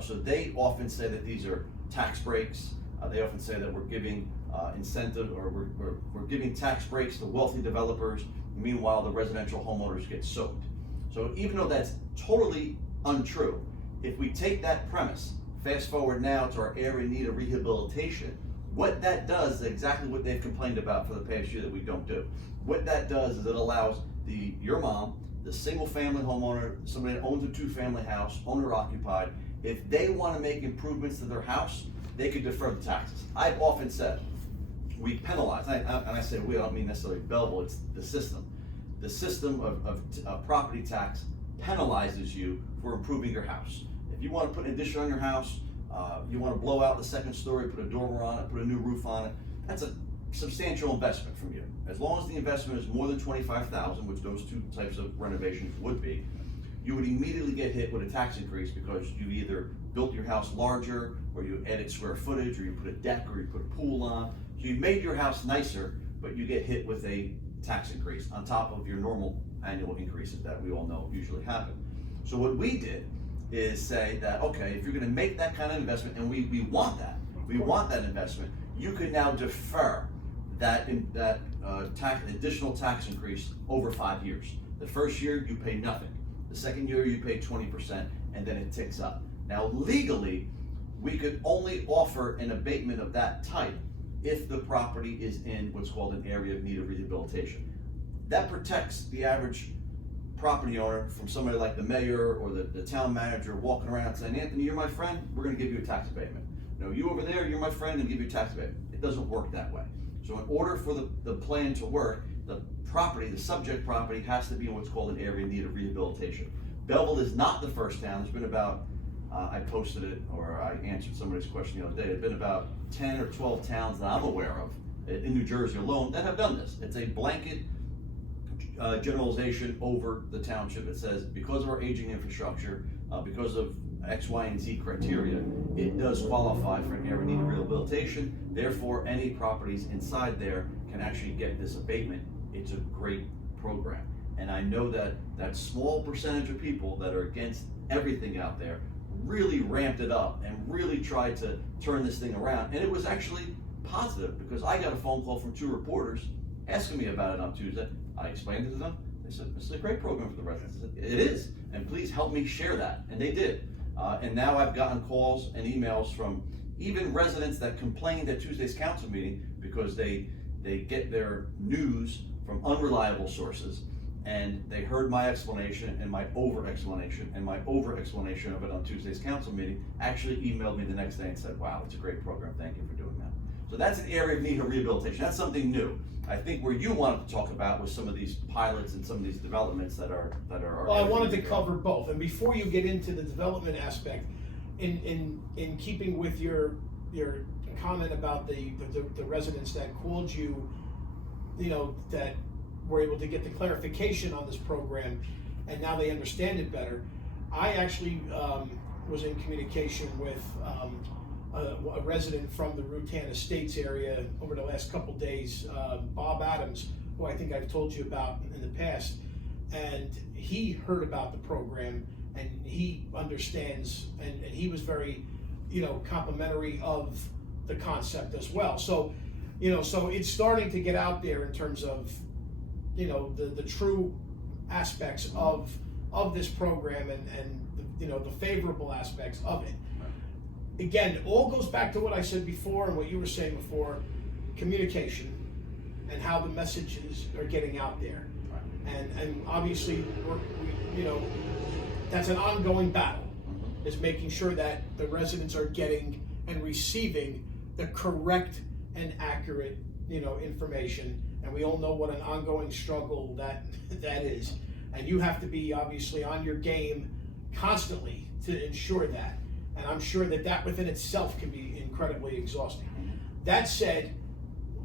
So they often say that these are tax breaks. They often say that we're giving incentive, or we're giving tax breaks to wealthy developers. Meanwhile, the residential homeowners get soaked. So even though that's totally untrue, if we take that premise, fast forward now to our area in need of rehabilitation, what that does is exactly what they've complained about for the past year that we don't do. What that does is it allows your mom, the single family homeowner, somebody that owns a 2-family house, owner occupied, if they want to make improvements to their house, they could defer the taxes. I've often said, we penalize, and I say we, I don't mean necessarily Belleville, it's the system. The system of property tax penalizes you for improving your house. If you want to put an addition on your house, you want to blow out the second story, put a dormer on it, put a new roof on it, that's a substantial investment from you. As long as the investment is more than $25,000, which those two types of renovations would be, you would immediately get hit with a tax increase because you either built your house larger, or you added square footage, or you put a deck, or you put a pool on. So you made your house nicer, but you get hit with a tax increase on top of your normal annual increases that we all know usually happen. So what we did is say that, okay, if you're gonna make that kind of investment, and we want that, we want that investment, you could now defer that additional tax increase over 5 years. The first year, you pay nothing. The second year, you pay 20%, and then it ticks up. Now, legally, we could only offer an abatement of that type if the property is in what's called an area of need of rehabilitation. That protects the average property owner from somebody like the mayor or the town manager walking around saying, Anthony, you're my friend, we're gonna give you a tax abatement. No, you over there, you're my friend, and give you a tax abatement. It doesn't work that way. So in order for the plan to work, the subject property has to be in what's called an area in need of rehabilitation. Belleville is not the first town. There's been about, I posted it, or I answered somebody's question the other day, there's been about 10 or 12 towns that I'm aware of, in New Jersey alone, that have done this. It's a blanket generalization over the township. It says, because of our aging infrastructure, because of X, Y, and Z criteria, it does qualify for an area in need of rehabilitation. Therefore, any properties inside there can actually get this abatement. It's a great program. And I know that that small percentage of people that are against everything out there really ramped it up and really tried to turn this thing around. And it was actually positive, because I got a phone call from 2 reporters asking me about it on Tuesday. I explained it to them. They said, this is a great program for the residents. I said, it is, and please help me share that. And they did. And now I've gotten calls and emails from even residents that complained at Tuesday's council meeting because they get their news from unreliable sources, and they heard my explanation and my over-explanation, and my over-explanation of it on Tuesday's council meeting actually emailed me the next day and said, wow, it's a great program, thank you for doing that. So that's an area of need of rehabilitation. That's something new. I think where you wanted to talk about was some of these pilots and some of these developments that are. Well, I wanted to cover both, and before you get into the development aspect, in keeping with your comment about the residents that called you, that were able to get the clarification on this program, and now they understand it better. I actually was in communication with a resident from the Rutan Estates area over the last couple days, Bob Adams, who I think I've told you about in the past, and he heard about the program and he understands, and he was very, complimentary of the concept as well. So, so it's starting to get out there in terms of, the true aspects of this program and the favorable aspects of it. Again, it all goes back to what I said before and what you were saying before, communication and how the messages are getting out there. And obviously, that's an ongoing battle, is making sure that the residents are getting and receiving the correct and accurate, information. And we all know what an ongoing struggle that is. And you have to be obviously on your game constantly to ensure that. And I'm sure that that within itself can be incredibly exhausting. That said,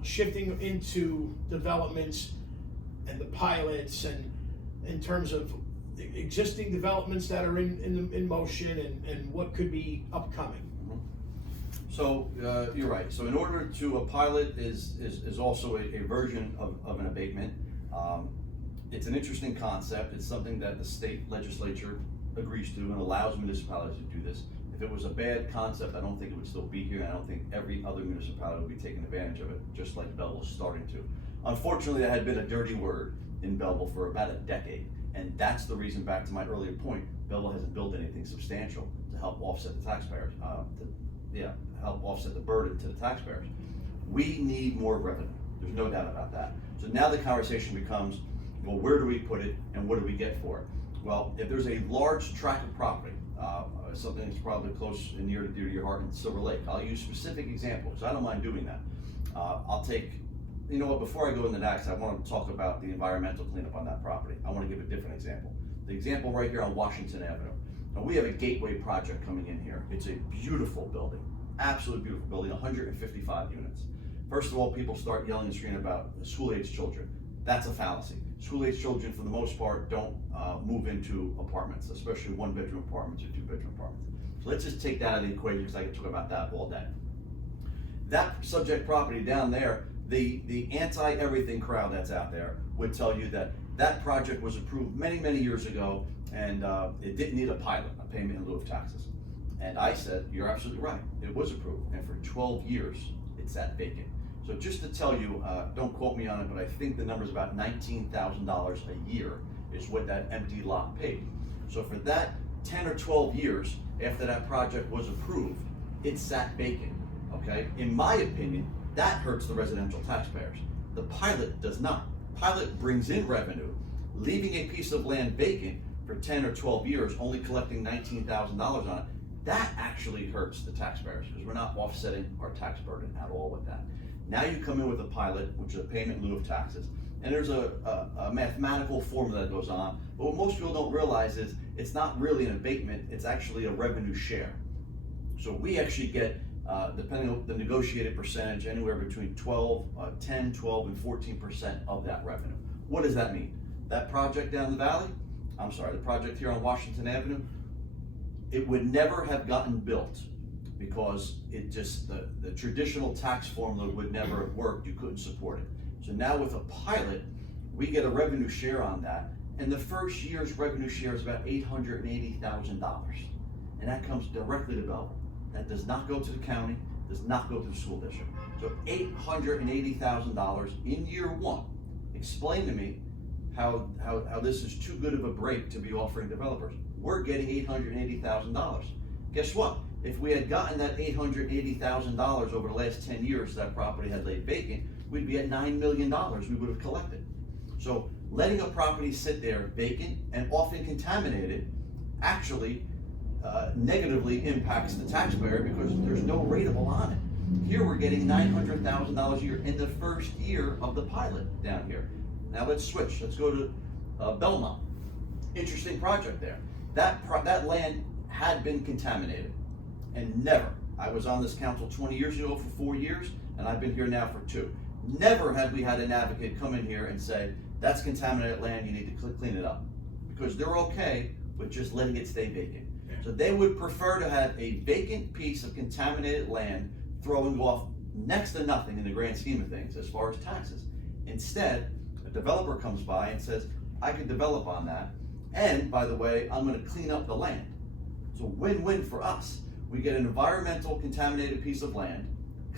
shifting into developments and the pilots, and in terms of existing developments that are in motion and what could be upcoming. So you're right. So in order to, a pilot is also a version of an abatement. It's an interesting concept. It's something that the state legislature agrees to and allows municipalities to do this. If it was a bad concept, I don't think it would still be here, and I don't think every other municipality would be taking advantage of it, just like Belleville's starting to. Unfortunately, that had been a dirty word in Belleville for about a decade, and that's the reason, back to my earlier point, Belleville hasn't built anything substantial to help offset the taxpayers, help offset the burden to the taxpayers. We need more revenue. There's no doubt about that. So now the conversation becomes, well, where do we put it and what do we get for it? Well, if there's a large tract of property, something that's probably close and near to dear to your heart in Silver Lake, I'll use specific examples. I don't mind doing that. I'll take, you know what, before I go into that, I want to talk about the environmental cleanup on that property. I want to give a different example. The example right here on Washington Avenue. Now, we have a gateway project coming in here. It's a beautiful building, absolutely beautiful building, 155 units. First of all, people start yelling and screaming about school-age children. That's a fallacy. School-age children, for the most part, don't move into apartments, especially one-bedroom apartments or two-bedroom apartments. So let's just take that out of the equation, because I could talk about that all day. That subject property down there, the anti-everything crowd that's out there would tell you that that project was approved many, many years ago, and it didn't need a pilot, a payment in lieu of taxes. And I said, you're absolutely right. It was approved, and for 12 years, it sat vacant. So just to tell you, don't quote me on it, but I think the number is about $19,000 a year is what that empty lot paid. So for that 10 or 12 years after that project was approved, it sat vacant, okay? In my opinion, that hurts the residential taxpayers. The pilot does not. Pilot brings in revenue, leaving a piece of land vacant for 10 or 12 years, only collecting $19,000 on it. That actually hurts the taxpayers, because we're not offsetting our tax burden at all with that. Now you come in with a pilot, which is a payment in lieu of taxes, and there's a mathematical formula that goes on, but what most people don't realize is it's not really an abatement, it's actually a revenue share. So we actually get, depending on the negotiated percentage, anywhere between 10, 12, and 14% of that revenue. What does that mean? That project down the valley, the project here on Washington Avenue, it would never have gotten built, because it just, the traditional tax formula would never have worked. You couldn't support it. So now with a pilot, we get a revenue share on that, and the first year's revenue share is about $880,000, and that comes directly to Belleville. That does not go to the county, does not go to the school district. So $880,000 in year one. Explain to me how this is too good of a break to be offering developers. We're getting $880,000. Guess what? If we had gotten that $880,000 over the last 10 years that property had laid vacant, we'd be at $9 million we would have collected. So letting a property sit there vacant and often contaminated actually negatively impacts the taxpayer, because there's no rateable on it. Here we're getting $900,000 a year in the first year of the pilot down here. Now let's switch. Let's go to Belmont. Interesting project there. That land had been contaminated, and never, I was on this council 20 years ago for 4 years, and I've been here now for 2. Never had we had an advocate come in here and say, that's contaminated land, you need to clean it up. Because they're okay with just letting it stay vacant. Yeah. So they would prefer to have a vacant piece of contaminated land throwing off next to nothing in the grand scheme of things as far as taxes. Instead, a developer comes by and says, I could develop on that, and by the way, I'm going to clean up the land. So win-win for us. We get an environmental contaminated piece of land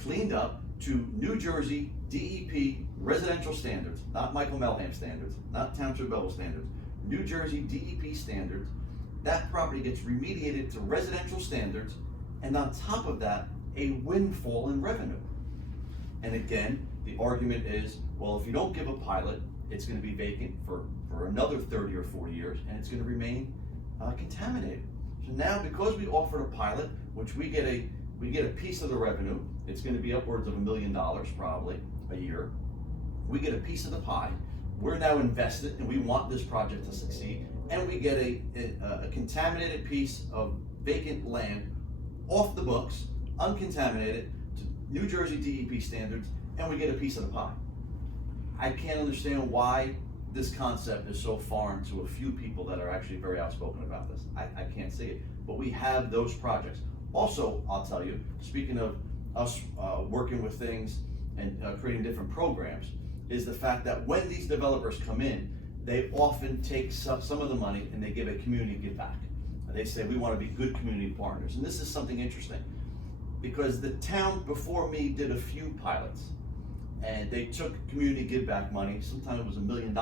cleaned up to New Jersey DEP residential standards, not Michael Melham standards, not Township of Belleville standards, New Jersey DEP standards. That property gets remediated to residential standards, and on top of that, a windfall in revenue. And again, the argument is, well, if you don't give a pilot, it's going to be vacant for another 30 or 40 years, and it's going to remain contaminated. So now, because we offered a pilot, which we get a piece of the revenue, it's going to be upwards of $1 million probably a year. We get a piece of the pie. We're now invested and we want this project to succeed, and we get a contaminated piece of vacant land off the books, uncontaminated, to New Jersey DEP standards, and we get a piece of the pie. I can't understand why this concept is so foreign to a few people that are actually very outspoken about this. I can't see it, but we have those projects. Also, I'll tell you, speaking of us working with things and creating different programs, is the fact that when these developers come in, they often take some of the money and they give a community give back. And they say, we want to be good community partners. And this is something interesting, because the town before me did a few pilots, and they took community give back money. Sometimes it was $1 million,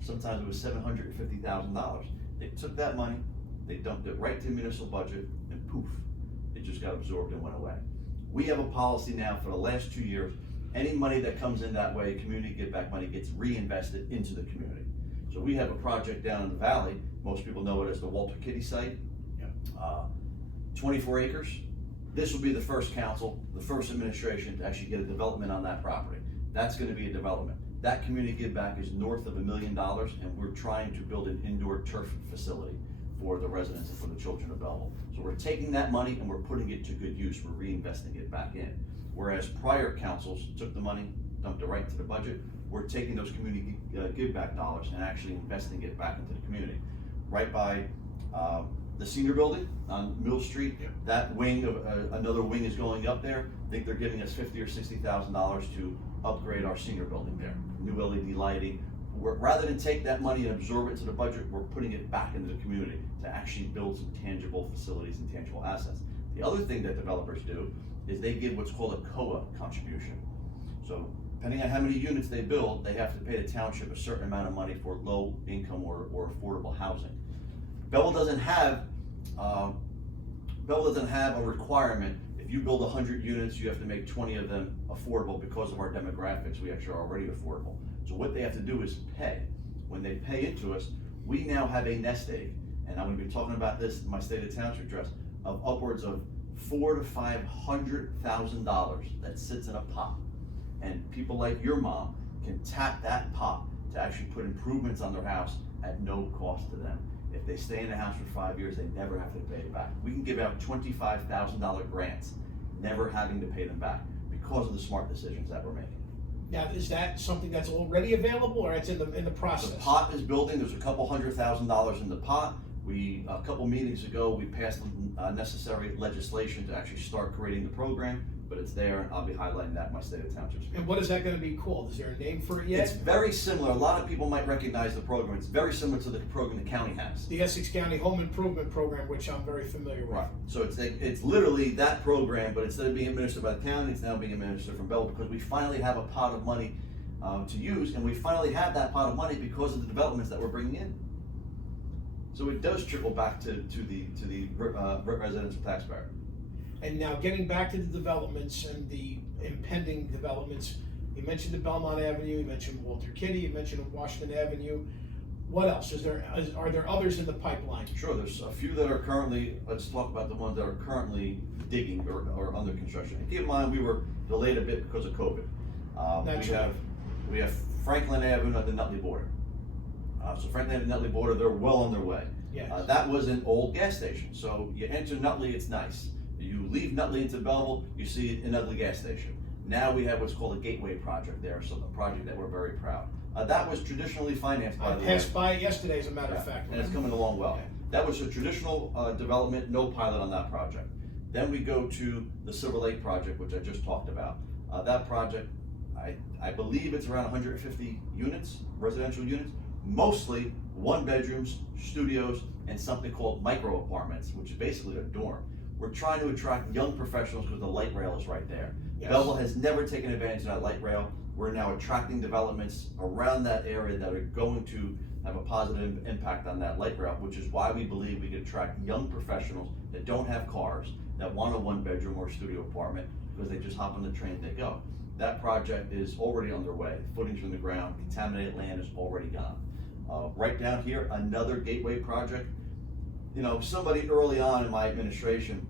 sometimes it was $750,000. They took that money, they dumped it right to the municipal budget, and poof, it just got absorbed and went away. We have a policy now for the last 2 years. Any money that comes in that way, community give back money, gets reinvested into the community. So we have a project down in the valley, most people know it as the Walter Kitty site. 24 acres. This will be the first council, the first administration to actually get a development on that property. That's gonna be a development. That community give back is north of $1 million, and we're trying to build an indoor turf facility for the residents and for the children of Belleville. So we're taking that money and we're putting it to good use. We're reinvesting it back in. Whereas prior councils took the money, dumped it right into the budget, we're taking those community give back dollars and actually investing it back into the community. Right by the senior building on Mill Street, that wing of another wing is going up there. I think they're giving us $50,000 or $60,000 to upgrade our senior building there. New LED lighting. Rather than take that money and absorb it to the budget, we're putting it back into the community to actually build some tangible facilities and tangible assets. The other thing that developers do is they give what's called a COA contribution. So depending on how many units they build, they have to pay the township a certain amount of money for low income or affordable housing. Belleville doesn't have a requirement. If you build 100 units, you have to make 20 of them affordable because of our demographics. We actually are already affordable. So what they have to do is pay. When they pay into us, we now have a nest egg, and I'm going to be talking about this in my State of Township address, of upwards of $400,000 to $500,000 that sits in a pot. And people like your mom can tap that pot to actually put improvements on their house at no cost to them. If they stay in the house for 5 years, they never have to pay it back. We can give out $25,000 grants, never having to pay them back because of the smart decisions that we're making. Now, is that something that's already available, or it's in the process? The pot is building. There's a couple $100,000 in the pot. A couple meetings ago, we passed necessary legislation to actually start creating the program, but it's there, and I'll be highlighting that in my State of Township speech. And what is that going to be called? Is there a name for it yet? It's very similar. A lot of people might recognize the program. It's very similar to the program the county has. The Essex County Home Improvement Program, which I'm very familiar with. Right. So it's literally that program, but instead of being administered by the county, it's now being administered from Belleville, because we finally have a pot of money to use, and we finally have that pot of money because of the developments that we're bringing in. So it does trickle back to the residents and taxpayer. And now getting back to the developments and the impending developments, you mentioned the Belmont Avenue, you mentioned Walter Kitty, you mentioned Washington Avenue. What else? Are there others in the pipeline? Sure, there's a few that are currently, let's talk about the ones that are currently digging or under construction. And keep in mind, we were delayed a bit because of COVID. We have Franklin Avenue at the Nutley border. So Franklin and Nutley border, they're well on their way. Yes. That was an old gas station. So you enter Nutley, it's nice. You leave Nutley into Belleville, you see an ugly gas station. Now we have what's called a gateway project there, so a project that we're very proud. That was traditionally financed by the way. I passed by it yesterday, as a matter of fact. And it's coming along well. Yeah. That was a traditional development, no pilot on that project. Then we go to the Silver Lake project, which I just talked about. That project, I believe it's around 150 units, residential units, mostly one bedrooms, studios, and something called micro apartments, which is basically a dorm. We're trying to attract young professionals because the light rail is right there. Yes. Belleville has never taken advantage of that light rail. We're now attracting developments around that area that are going to have a positive impact on that light rail, which is why we believe we can attract young professionals that don't have cars, that want a one bedroom or studio apartment, because they just hop on the train and they go. That project is already underway. Footings in the ground, contaminated land is already gone. Right down here, another gateway project. You know, somebody early on in my administration,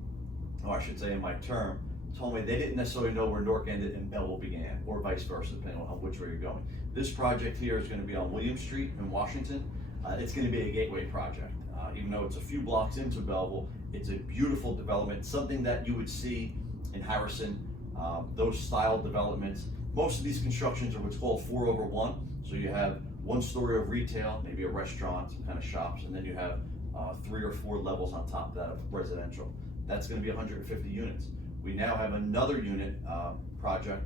or I should say in my term, told me they didn't necessarily know where Newark ended and Belleville began, or vice versa, depending on which way you're going. This project here is going to be on William Street in Washington. It's going to be a gateway project. Even though it's a few blocks into Belleville, it's a beautiful development, something that you would see in Harrison, those style developments. Most of these constructions are what's called 4/1. So you have one story of retail, maybe a restaurant, some kind of shops, and then you have 3 or 4 levels on top of that of residential. That's going to be 150 units. We now have another unit project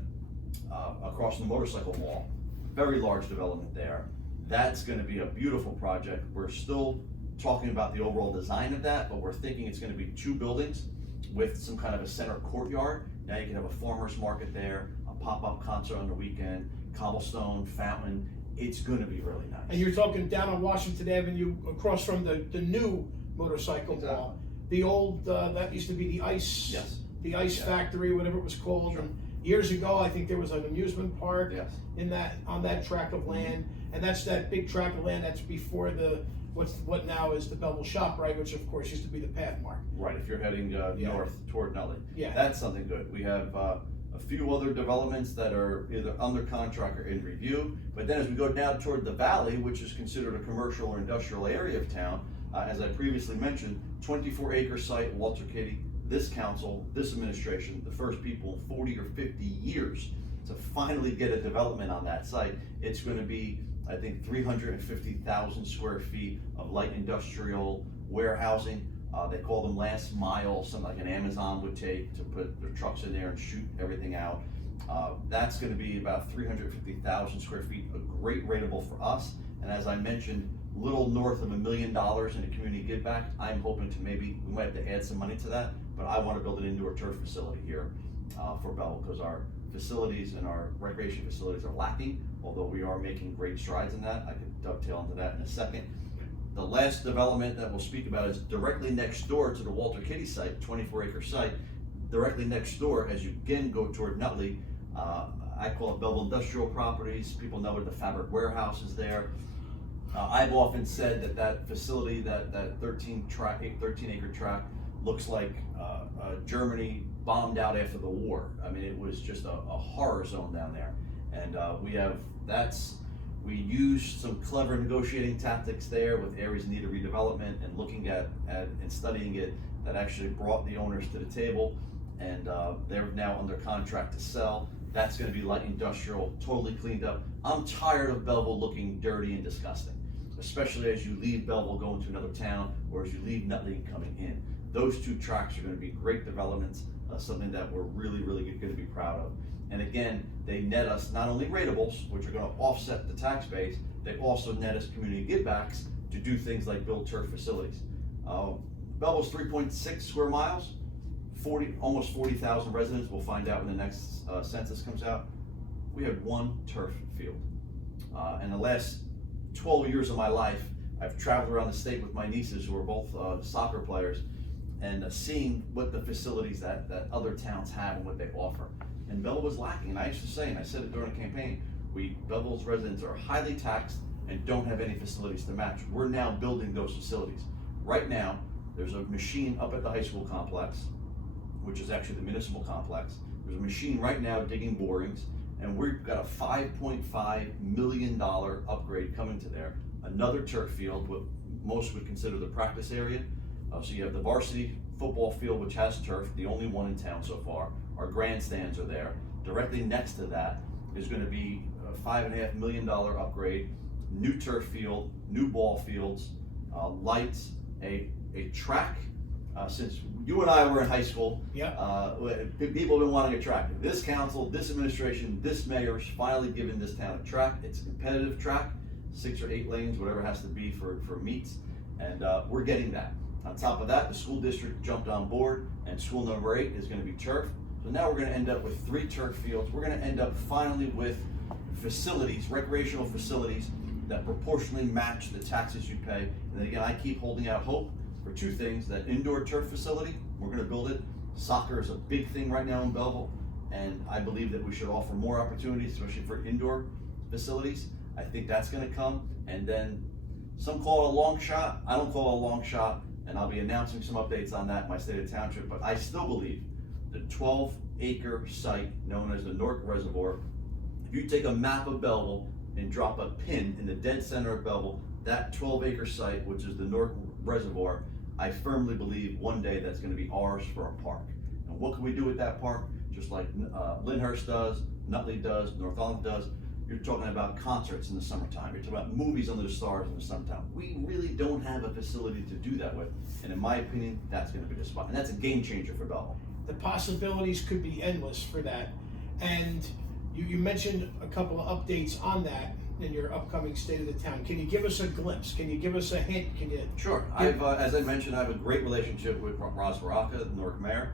across the motorcycle mall, very large development there. That's going to be a beautiful project. We're still talking about the overall design of that, but we're thinking it's going to be 2 buildings with some kind of a center courtyard. Now you can have a farmer's market there, a pop-up concert on the weekend, cobblestone, fountain. It's going to be really nice. And you're talking down on Washington Avenue, across from the new motorcycle mall. The old, that used to be the ice, Yes. the ice factory, whatever it was called. Sure. And years ago, I think there was an amusement park Yes. in that, on that tract of land. And that's that big tract of land that's before the, what now is the Belleville ShopRite, which of course used to be the Pathmark. Right, if you're heading north toward Nutley. Yeah. That's something good. We have a few other developments that are either under contract or in review. But then as we go down toward the valley, which is considered a commercial or industrial area of town, as I previously mentioned, 24-acre site, Walter Kitty, this council, this administration, the first people in 40 or 50 years to finally get a development on that site. It's going to be, I think, 350,000 square feet of light industrial warehousing. They call them last mile, something like an Amazon would take to put their trucks in there and shoot everything out. That's going to be about 350,000 square feet, a great rateable for us. And as I mentioned, little north of $1 million in a community give back. I'm hoping to we might have to add some money to that, but I want to build an indoor turf facility here for Belleville, because our facilities and our recreation facilities are lacking, although we are making great strides in that. I could dovetail into that in a second. The last development that we'll speak about is directly next door to the Walter Kitty site, 24-acre site. Directly next door, as you again go toward Nutley, I call it Belleville Industrial Properties. People know it, the Fabric Warehouse is there. I've often said that facility, that 13-acre tract, looks like Germany bombed out after the war. I mean, it was just a horror zone down there. And we used some clever negotiating tactics there with areas in need of redevelopment, and looking at and studying it, that actually brought the owners to the table. And they're now under contract to sell. That's going to be light industrial, totally cleaned up. I'm tired of Belleville looking dirty and disgusting, especially as you leave Belleville going to another town, or as you leave Nutley and coming in. Those 2 tracts are going to be great developments, something that we're really, really going to be proud of. And again, they net us not only ratables, which are going to offset the tax base, they also net us community givebacks to do things like build turf facilities. Belleville's 3.6 square miles, almost 40,000 residents. We'll find out when the next census comes out. We have 1 turf field. In the last 12 years of my life, I've traveled around the state with my nieces, who are both soccer players, and seeing what the facilities that other towns have and what they offer. And Belleville was lacking. And I used to say, and I said it during the campaign, Belleville's residents are highly taxed and don't have any facilities to match. We're now building those facilities. Right now, there's a machine up at the high school complex, which is actually the municipal complex. There's a machine right now digging borings, and we've got a $5.5 million upgrade coming to there. Another turf field, what most would consider the practice area. So you have the varsity football field, which has turf, the only one in town so far. Our grandstands are there. Directly next to that is going to be a $5.5 million upgrade, new turf field, new ball fields, lights, a track. Since you and I were in high school, people have been wanting a track. This council, this administration, this mayor has finally given this town a track. It's a competitive track, 6 or 8 lanes, whatever it has to be for meets, and we're getting that. On top of that, the school district jumped on board, and school number 8 is going to be turf. So now we're going to end up with 3 turf fields. We're going to end up finally with facilities, recreational facilities, that proportionally match the taxes you pay. And again, I keep holding out hope for 2 things: that indoor turf facility, we're going to build it. Soccer is a big thing right now in Belleville, and I believe that we should offer more opportunities, especially for indoor facilities. I think that's going to come. And then some call it a long shot. I don't call it a long shot, and I'll be announcing some updates on that in my state of township. But I still believe the 12 12-acre site known as the Newark Reservoir. If you take a map of Belleville and drop a pin in the dead center of Belleville, that 12-acre site, which is the Newark Reservoir, I firmly believe one day that's going to be ours for a park. And what can we do with that park? Just like Lyndhurst does, Nutley does, Northumberland does. You're talking about concerts in the summertime. You're talking about movies under the stars in the summertime. We really don't have a facility to do that with. And in my opinion, that's going to be the spot. And that's a game changer for Belleville. The possibilities could be endless for that. And you mentioned a couple of updates on that in your upcoming State of the Town. Can you give us a glimpse? Can you give us a hint? Can you? Sure. As I mentioned, I have a great relationship with Roz Baraka, the Newark Mayor.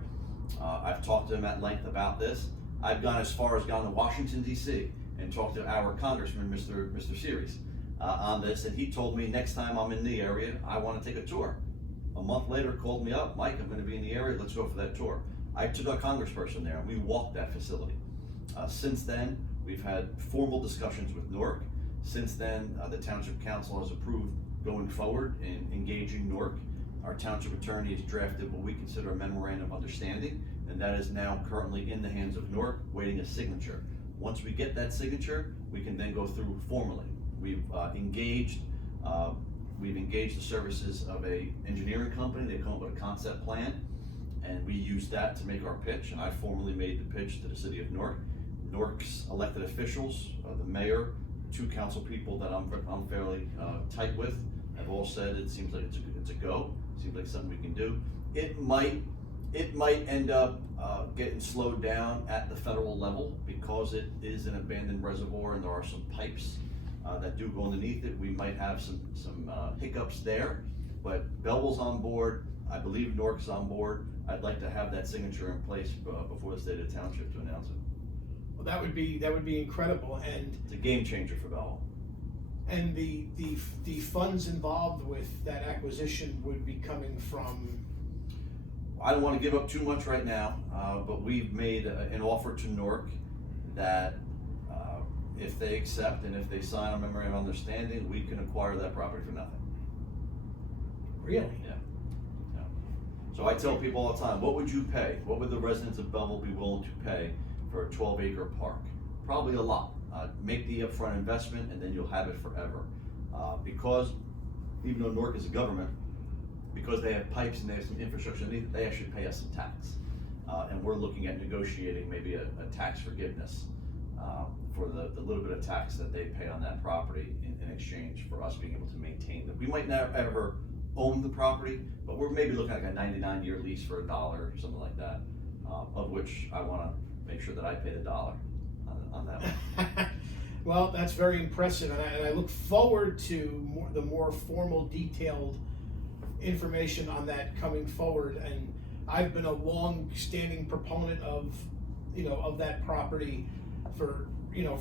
I've talked to him at length about this. I've gone as far as gone to Washington, D.C. and talked to our Congressman, Mr. Series, on this, and he told me next time I'm in the area, I want to take a tour. A month later, called me up, Mike, I'm going to be in the area, let's go for that tour. I took a congressperson there, and we walked that facility. Since then, we've had formal discussions with Newark. Since then, the Township Council has approved going forward and engaging Newark. Our Township Attorney has drafted what we consider a memorandum of understanding, and that is now currently in the hands of Newark, waiting a signature. Once we get that signature, we can then go through formally. We've engaged the services of a engineering company. They've come up with a concept plan, and we used that to make our pitch, and I formally made the pitch to the city of Newark. Newark's elected officials, the mayor, two council people that I'm fairly tight with, have all said it seems like it's a go. Seems like something we can do. It might end up getting slowed down at the federal level because it is an abandoned reservoir and there are some pipes that do go underneath it. We might have some hiccups there, but Belleville's on board. I believe Newark's on board. I'd like to have that signature in place before the State of the Township to announce it. Well, that would be incredible, and it's a game changer for Belleville. And the funds involved with that acquisition would be coming from. I don't want to give up too much right now, but we've made an offer to Newark that if they accept and if they sign a memorandum of understanding, we can acquire that property for nothing. Really? Yeah. So I tell people all the time, what would you pay? What would the residents of Belleville be willing to pay for a 12-acre park? Probably a lot. Make the upfront investment and then you'll have it forever. Because even though Newark is a government, because they have pipes and they have some infrastructure, they actually pay us some tax. And we're looking at negotiating maybe a tax forgiveness for the little bit of tax that they pay on that property in exchange for us being able to maintain them. We might never ever own the property, but we're maybe looking at like a 99-year lease for $1 or something like that, of which I want to make sure that I pay the $1 on that one. Well, that's very impressive, and I look forward to the more formal, detailed information on that coming forward. And I've been a long-standing proponent of that property for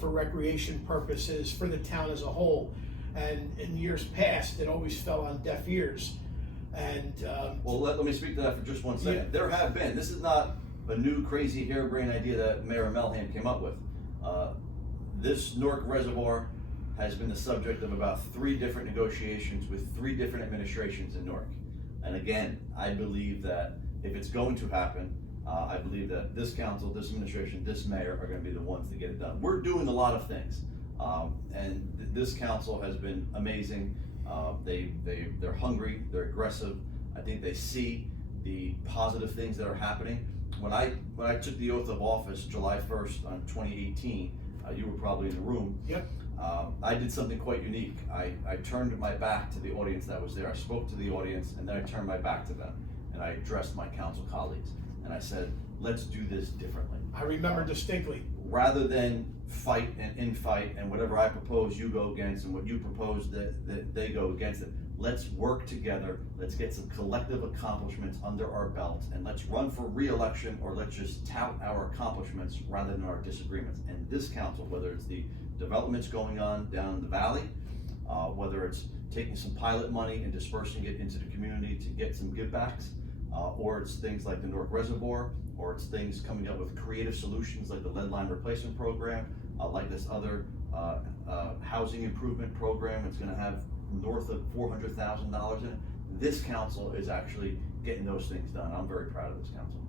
recreation purposes for the town as a whole. And in years past, it always fell on deaf ears. And well, let me speak to that for just 1 second. Yeah. There have been. This is not a new, crazy, harebrained idea that Mayor Melham came up with. This Newark Reservoir has been the subject of about 3 different negotiations with 3 different administrations in Newark. And again, I believe that if it's going to happen, I believe that this council, this administration, this mayor are going to be the ones to get it done. We're doing a lot of things, and this council has been amazing. They're hungry, they're aggressive. I think they see the positive things that are happening. When I took the oath of office July 1st on 2018, you were probably in the room. Yep. I did something quite unique. I turned my back to the audience that was there. I spoke to the audience and then I turned my back to them and I addressed my council colleagues and I said, let's do this differently. I remember distinctly. Rather than fight and infight and whatever I propose you go against and what you propose that they go against it. Let's work together. Let's get some collective accomplishments under our belts and let's run for re-election, or let's just tout our accomplishments rather than our disagreements. And this council, whether it's the developments going on down the valley, whether it's taking some pilot money and dispersing it into the community to get some givebacks, or it's things like the Newark Reservoir, or it's things coming up with creative solutions like the lead line replacement program, like this other housing improvement program. It's going to have north of $400,000 in it. This council is actually getting those things done. I'm very proud of this council.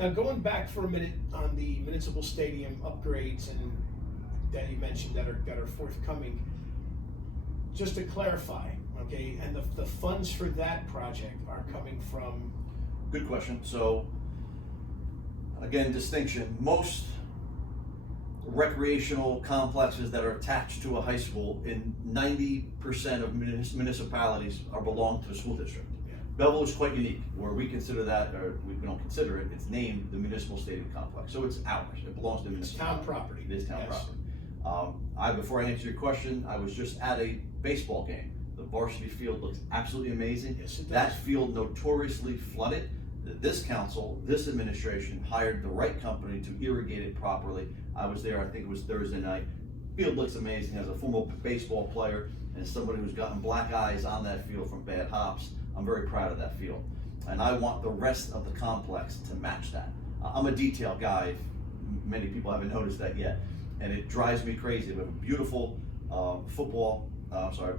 Now, going back for a minute on the municipal stadium upgrades and that you mentioned that are forthcoming, just to clarify, okay, and the funds for that project are coming from? Good question. So, again, distinction. Most recreational complexes that are attached to a high school in 90% of municipalities belong to a school district. Yeah. Belleville is quite unique, where we consider that, or we don't consider it, it's named the Municipal Stadium Complex. So it's ours. It belongs to the It's municipality. town property. It is town Yes. property. Before I answer your question, I was just at a baseball game. The varsity field looks absolutely amazing. Yes, it does. That field notoriously flooded. This council, this administration hired the right company to irrigate it properly. I was there, I think it was Thursday night. Field looks amazing. As a former baseball player and somebody who's gotten black eyes on that field from bad hops, I'm very proud of that field. And I want the rest of the complex to match that. I'm a detail guy. Many people haven't noticed that yet. And it drives me crazy. We have a beautiful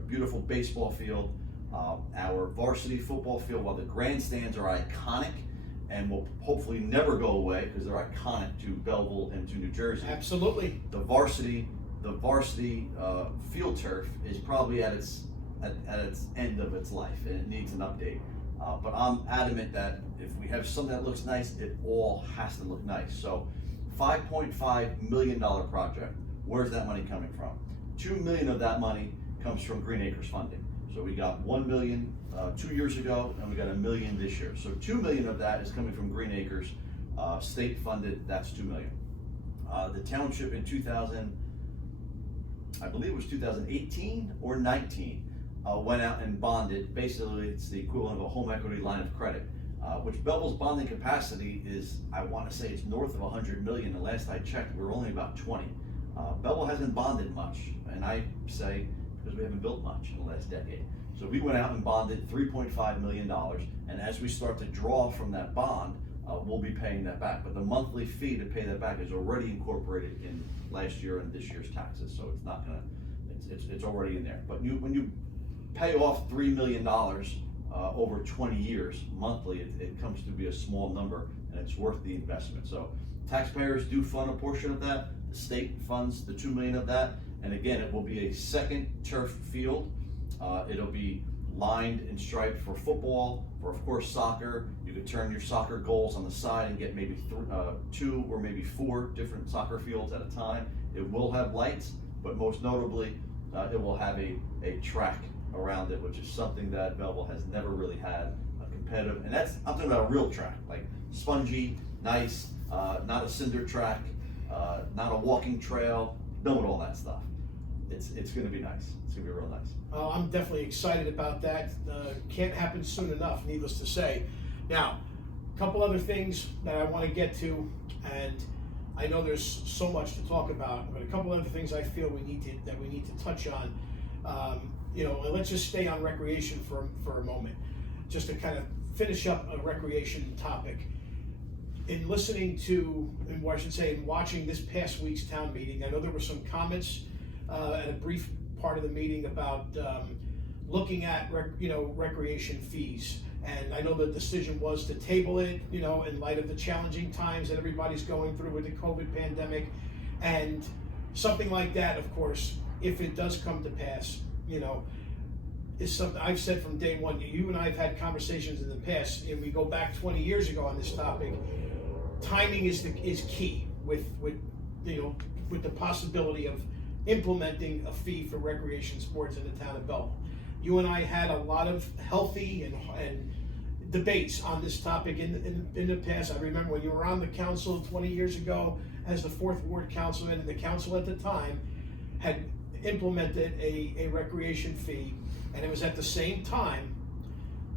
beautiful baseball field. Our varsity football field, while the grandstands are iconic and will hopefully never go away because they're iconic to Belleville and to New Jersey. Absolutely. The varsity field turf is probably at its end of its life and it needs an update. But I'm adamant that if we have something that looks nice, it all has to look nice. So, $5.5 million project. Where's that money coming from? $2 million of that money comes from Green Acres funding. So we got $1 million 2 years ago, and we got $1 million this year. So $2 million of that is coming from Green Acres, state funded. That's $2 million. The township in 2018 or 19, went out and bonded. Basically, it's the equivalent of a home equity line of credit, which Belleville's bonding capacity is, I want to say it's north of 100 million. The last I checked, we're only about 20. Belleville hasn't bonded much, and I say because we haven't built much in the last decade. So we went out and bonded $3.5 million, and as we start to draw from that bond, we'll be paying that back. But the monthly fee to pay that back is already incorporated in last year and this year's taxes, so it's not gonna, it's already in there. But when you pay off $3 million over 20 years monthly, it comes to be a small number, and it's worth the investment. So taxpayers do fund a portion of that. The state funds the $2 million of that, and again, it will be a second turf field. It'll be lined and striped for football, for of course soccer. You could turn your soccer goals on the side and get maybe 2 or maybe 4 different soccer fields at a time. It will have lights, but most notably, it will have a track around it, which is something that Belleville has never really had a competitive, and that's, I'm talking about a real track, like spongy, nice, not a cinder track, not a walking trail, done with all that stuff. It's gonna be nice. It's gonna be real nice. I'm definitely excited about that. Can't happen soon enough, needless to say. Now, a couple other things that I want to get to, and I know there's so much to talk about, but a couple other things I feel we need to touch on. And let's just stay on recreation for a moment, just to kind of finish up a recreation topic. In listening to, or I should say, in watching this past week's town meeting, I know there were some comments at a brief part of the meeting about looking at recreation fees, and I know the decision was to table it, in light of the challenging times that everybody's going through with the COVID pandemic, and something like that, of course, if it does come to pass, is something I've said from day one. You and I have had conversations in the past, and we go back 20 years ago on this topic. Timing is key with the possibility of implementing a fee for recreation sports in the town of Belleville. You and I had a lot of healthy and debates on this topic in the past. I remember when you were on the council 20 years ago as the 4th Ward councilman, and the council at the time had implemented a recreation fee, and it was at the same time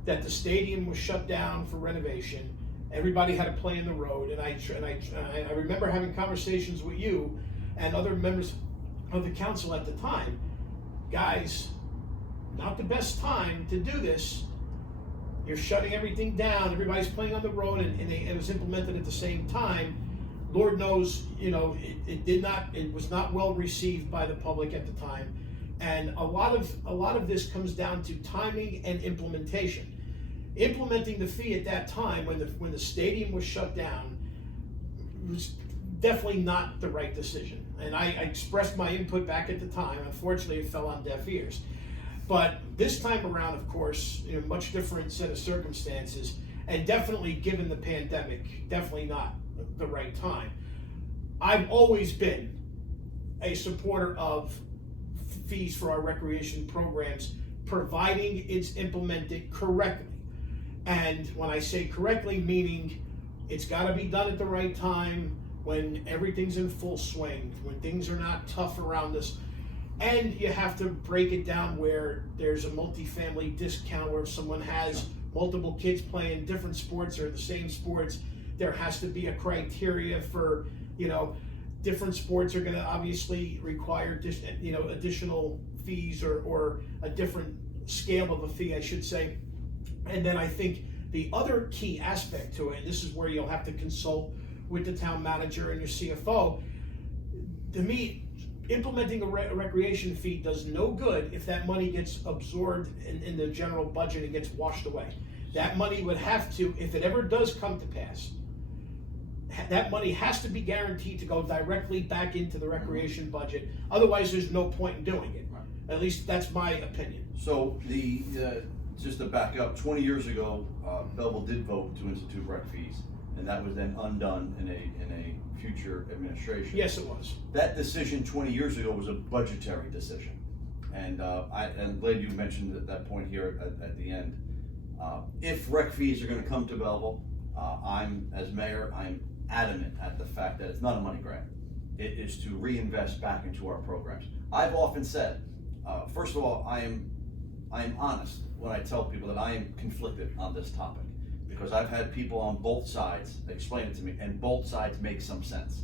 that the stadium was shut down for renovation. Everybody had to play in the road, and I remember having conversations with you and other members of the council at the time. Guys, not the best time to do this. You're shutting everything down. Everybody's playing on the road, and it was implemented at the same time. Lord knows, it was not well received by the public at the time, and a lot of this comes down to timing and implementation. Implementing the fee at that time when the stadium was shut down was definitely not the right decision. And I expressed my input back at the time. Unfortunately, it fell on deaf ears. But this time around, of course, much different set of circumstances, and definitely given the pandemic, definitely not the right time. I've always been a supporter of fees for our recreation programs, providing it's implemented correctly. And when I say correctly, meaning it's got to be done at the right time, when everything's in full swing, when things are not tough around us. And you have to break it down where there's a multifamily discount, where if someone has multiple kids playing different sports or the same sports, there has to be a criteria for, different sports are going to obviously require additional fees or a different scale of a fee, I should say. And then I think the other key aspect to it, and this is where you'll have to consult with the town manager and your CFO, to me, implementing a recreation fee does no good if that money gets absorbed in the general budget and gets washed away. That money would have to, if it ever does come to pass, that money has to be guaranteed to go directly back into the recreation budget. Otherwise, there's no point in doing it. At least that's my opinion. So just to back up, 20 years ago, Belleville did vote to institute rec fees, and that was then undone in a future administration. Yes, it was. That decision 20 years ago was a budgetary decision, and I'm glad you mentioned that point here at the end. If rec fees are going to come to Belleville, as mayor, I'm adamant at the fact that it's not a money grab. It is to reinvest back into our programs. I've often said, first of all, I am honest when I tell people that I am conflicted on this topic, because I've had people on both sides explain it to me, and both sides make some sense.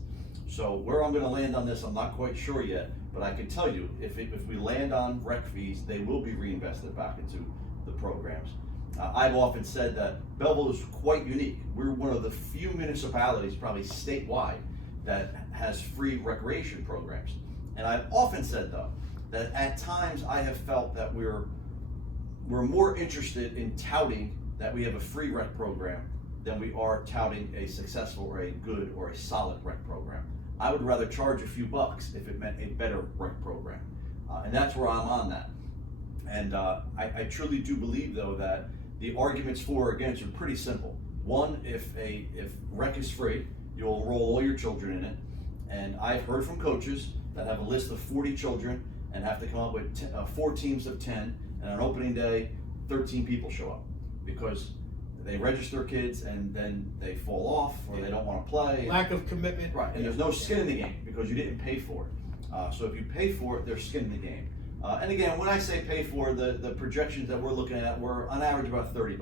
So where I'm going to land on this, I'm not quite sure yet, but I can tell you, if we land on rec fees, they will be reinvested back into the programs. I've often said that Belleville is quite unique. We're one of the few municipalities, probably statewide, that has free recreation programs. And I've often said, though, that at times I have felt that we're more interested in touting that we have a free rec program than we are touting a successful or a good or a solid rec program. I would rather charge a few bucks if it meant a better rec program. And that's where I'm on that. And I truly do believe, though, that the arguments for or against are pretty simple. One, if rec is free, you'll enroll all your children in it. And I've heard from coaches that have a list of 40 children and have to come up with 4 teams of 10, and on opening day, 13 people show up because they register kids and then they fall off or they don't want to play. Lack of commitment. Right, and there's no skin in the game because you didn't pay for it. So if you pay for it, there's skin in the game. And again, when I say pay for, the projections that we're looking at were on average about $30.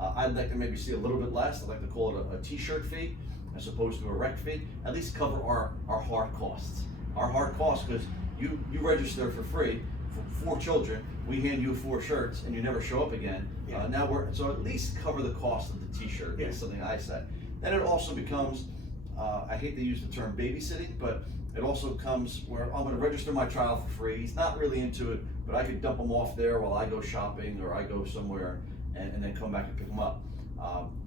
I'd like to maybe see a little bit less. I'd like to call it a t-shirt fee as opposed to a rec fee. At least cover our hard costs. Our hard costs, because you register for free for 4 children, we hand you 4 shirts and you never show up again. So at least cover the cost of the t-shirt. Is something I said. Then it also becomes, I hate to use the term babysitting, but it also comes where I'm going to register my child for free. He's not really into it, but I could dump him off there while I go shopping or I go somewhere and then come back and pick him up.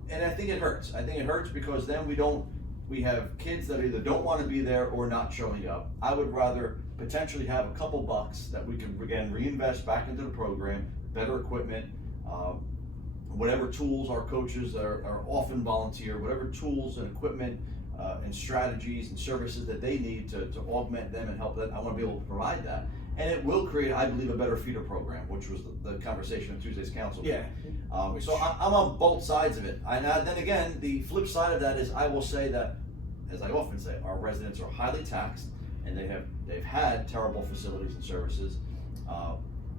And I think it hurts. I think it hurts because then we have kids that either don't want to be there or not showing up. I would rather potentially have a couple bucks that we can, again, reinvest back into the program, better equipment, whatever tools our coaches are often volunteer, whatever tools and equipment and strategies and services that they need to augment them and help them. I want to be able to provide that. And it will create, I believe, a better feeder program, which was the conversation of Tuesday's council meeting. So I'm on both sides of it. Then again, the flip side of that is I will say that, as I often say, our residents are highly taxed and they've had terrible facilities and services.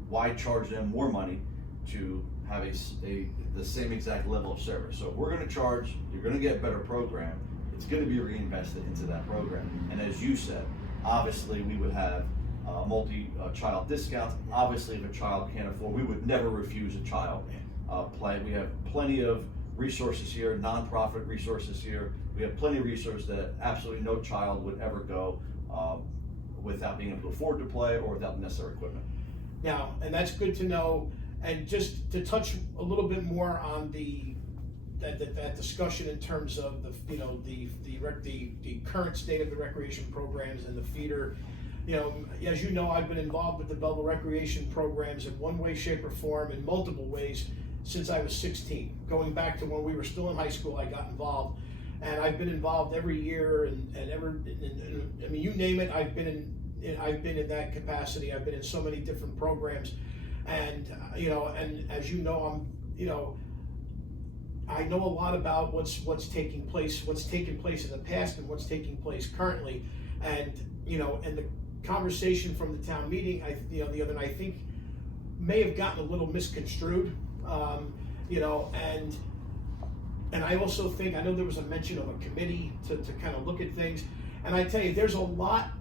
Why charge them more money to have the same exact level of service? So if we're going to charge, you're going to get a better program. It's going to be reinvested into that program. And as you said, obviously we would have multi-child discounts. Obviously, if a child can't afford, we would never refuse a child play. We have plenty of resources here, nonprofit resources here. We have plenty of resources that absolutely no child would ever go without being able to afford to play or without the necessary equipment. Now, and that's good to know. And just to touch a little bit more on the that discussion in terms of the current state of the recreation programs and the feeder. As you know, I've been involved with the Belleville recreation programs in one way, shape, or form, in multiple ways, since I was 16. Going back to when we were still in high school, I got involved, and I've been involved every year, and I mean, you name it, I've been in that capacity. I've been in so many different programs, and and as you know, I know a lot about what's taking place in the past and what's taking place currently, and the conversation from the town meeting, the other night, I think may have gotten a little misconstrued, and I also think, I know there was a mention of a committee to kind of look at things, and I tell you, there's a lot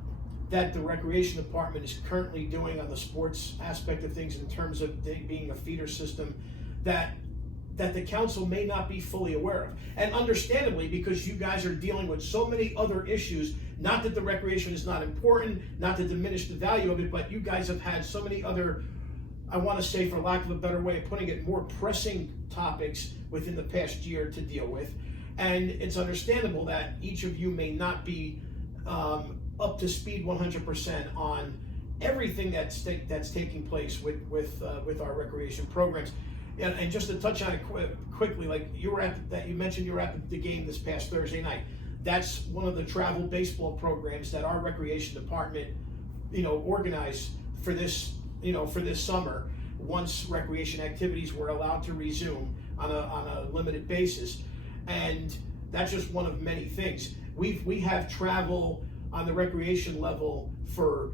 that the recreation department is currently doing on the sports aspect of things in terms of being a feeder system that the council may not be fully aware of. And understandably, because you guys are dealing with so many other issues, not that the recreation is not important, not to diminish the value of it, but you guys have had so many other, I want to say, for lack of a better way of putting it, more pressing topics within the past year to deal with. And it's understandable that each of you may not be up to speed 100% on everything that's taking place with our recreation programs. And just to touch on it quickly, like you mentioned, you were at the game this past Thursday night. That's one of the travel baseball programs that our recreation department, organized for this summer. Once recreation activities were allowed to resume on a limited basis, and that's just one of many things. We have travel on the recreation level for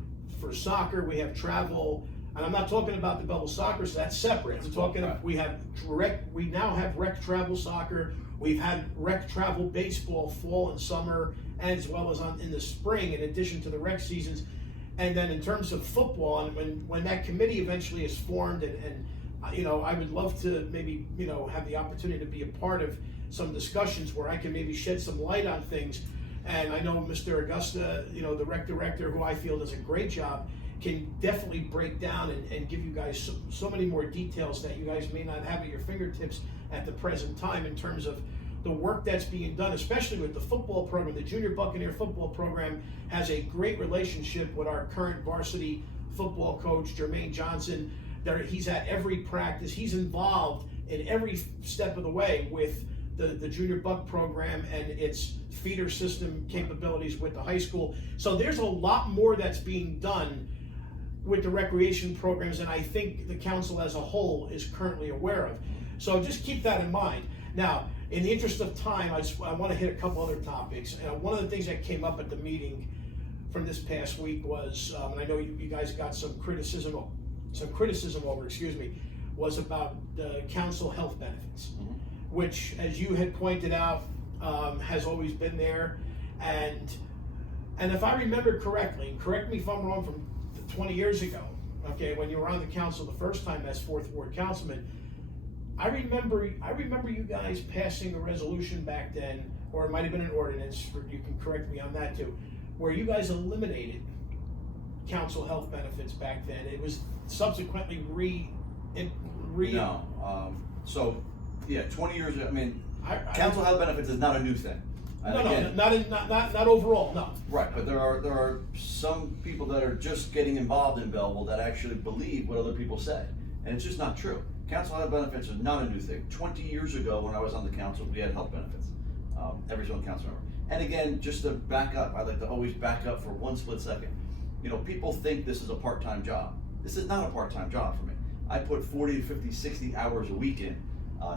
soccer. We have travel. And I'm not talking about the Belleville soccer, so that's separate. I'm talking, we now have rec travel soccer. We've had rec travel baseball fall and summer, as well as in the spring, in addition to the rec seasons. And then in terms of football, and when that committee eventually is formed, and I would love to maybe, have the opportunity to be a part of some discussions where I can maybe shed some light on things. And I know Mr. Augusta, the rec director, who I feel does a great job, can definitely break down and give you guys so many more details that you guys may not have at your fingertips at the present time in terms of the work that's being done, especially with the football program. The Junior Buccaneer football program has a great relationship with our current varsity football coach, Jermaine Johnson. He's at every practice. He's involved in every step of the way with the Junior Buck program and its feeder system capabilities with the high school. So there's a lot more that's being done with the recreation programs, and I think the council as a whole is currently aware of. So just keep that in mind. Now, in the interest of time, I want to hit a couple other topics. One of the things that came up at the meeting from this past week was, and I know you guys got some criticism over, was about the council health benefits, which, as you had pointed out, has always been there. And if I remember correctly, and correct me if I'm wrong, from 20 years ago, okay, when you were on the council the first time as 4th Ward councilman, I remember you guys passing a resolution back then, or it might have been an ordinance, you can correct me on that too, where you guys eliminated council health benefits back then. It was subsequently So, yeah, 20 years ago, I mean, council health benefits is not a new thing. Not overall, no. Right, but there are some people that are just getting involved in Belleville that actually believe what other people say, and it's just not true. Council health benefits is not a new thing. 20 years ago, when I was on the council, we had health benefits. Every single council member. And again, just to back up, I like to always back up for one split second. People think this is a part-time job. This is not a part-time job for me. I put 40 to 50, 60 hours a week in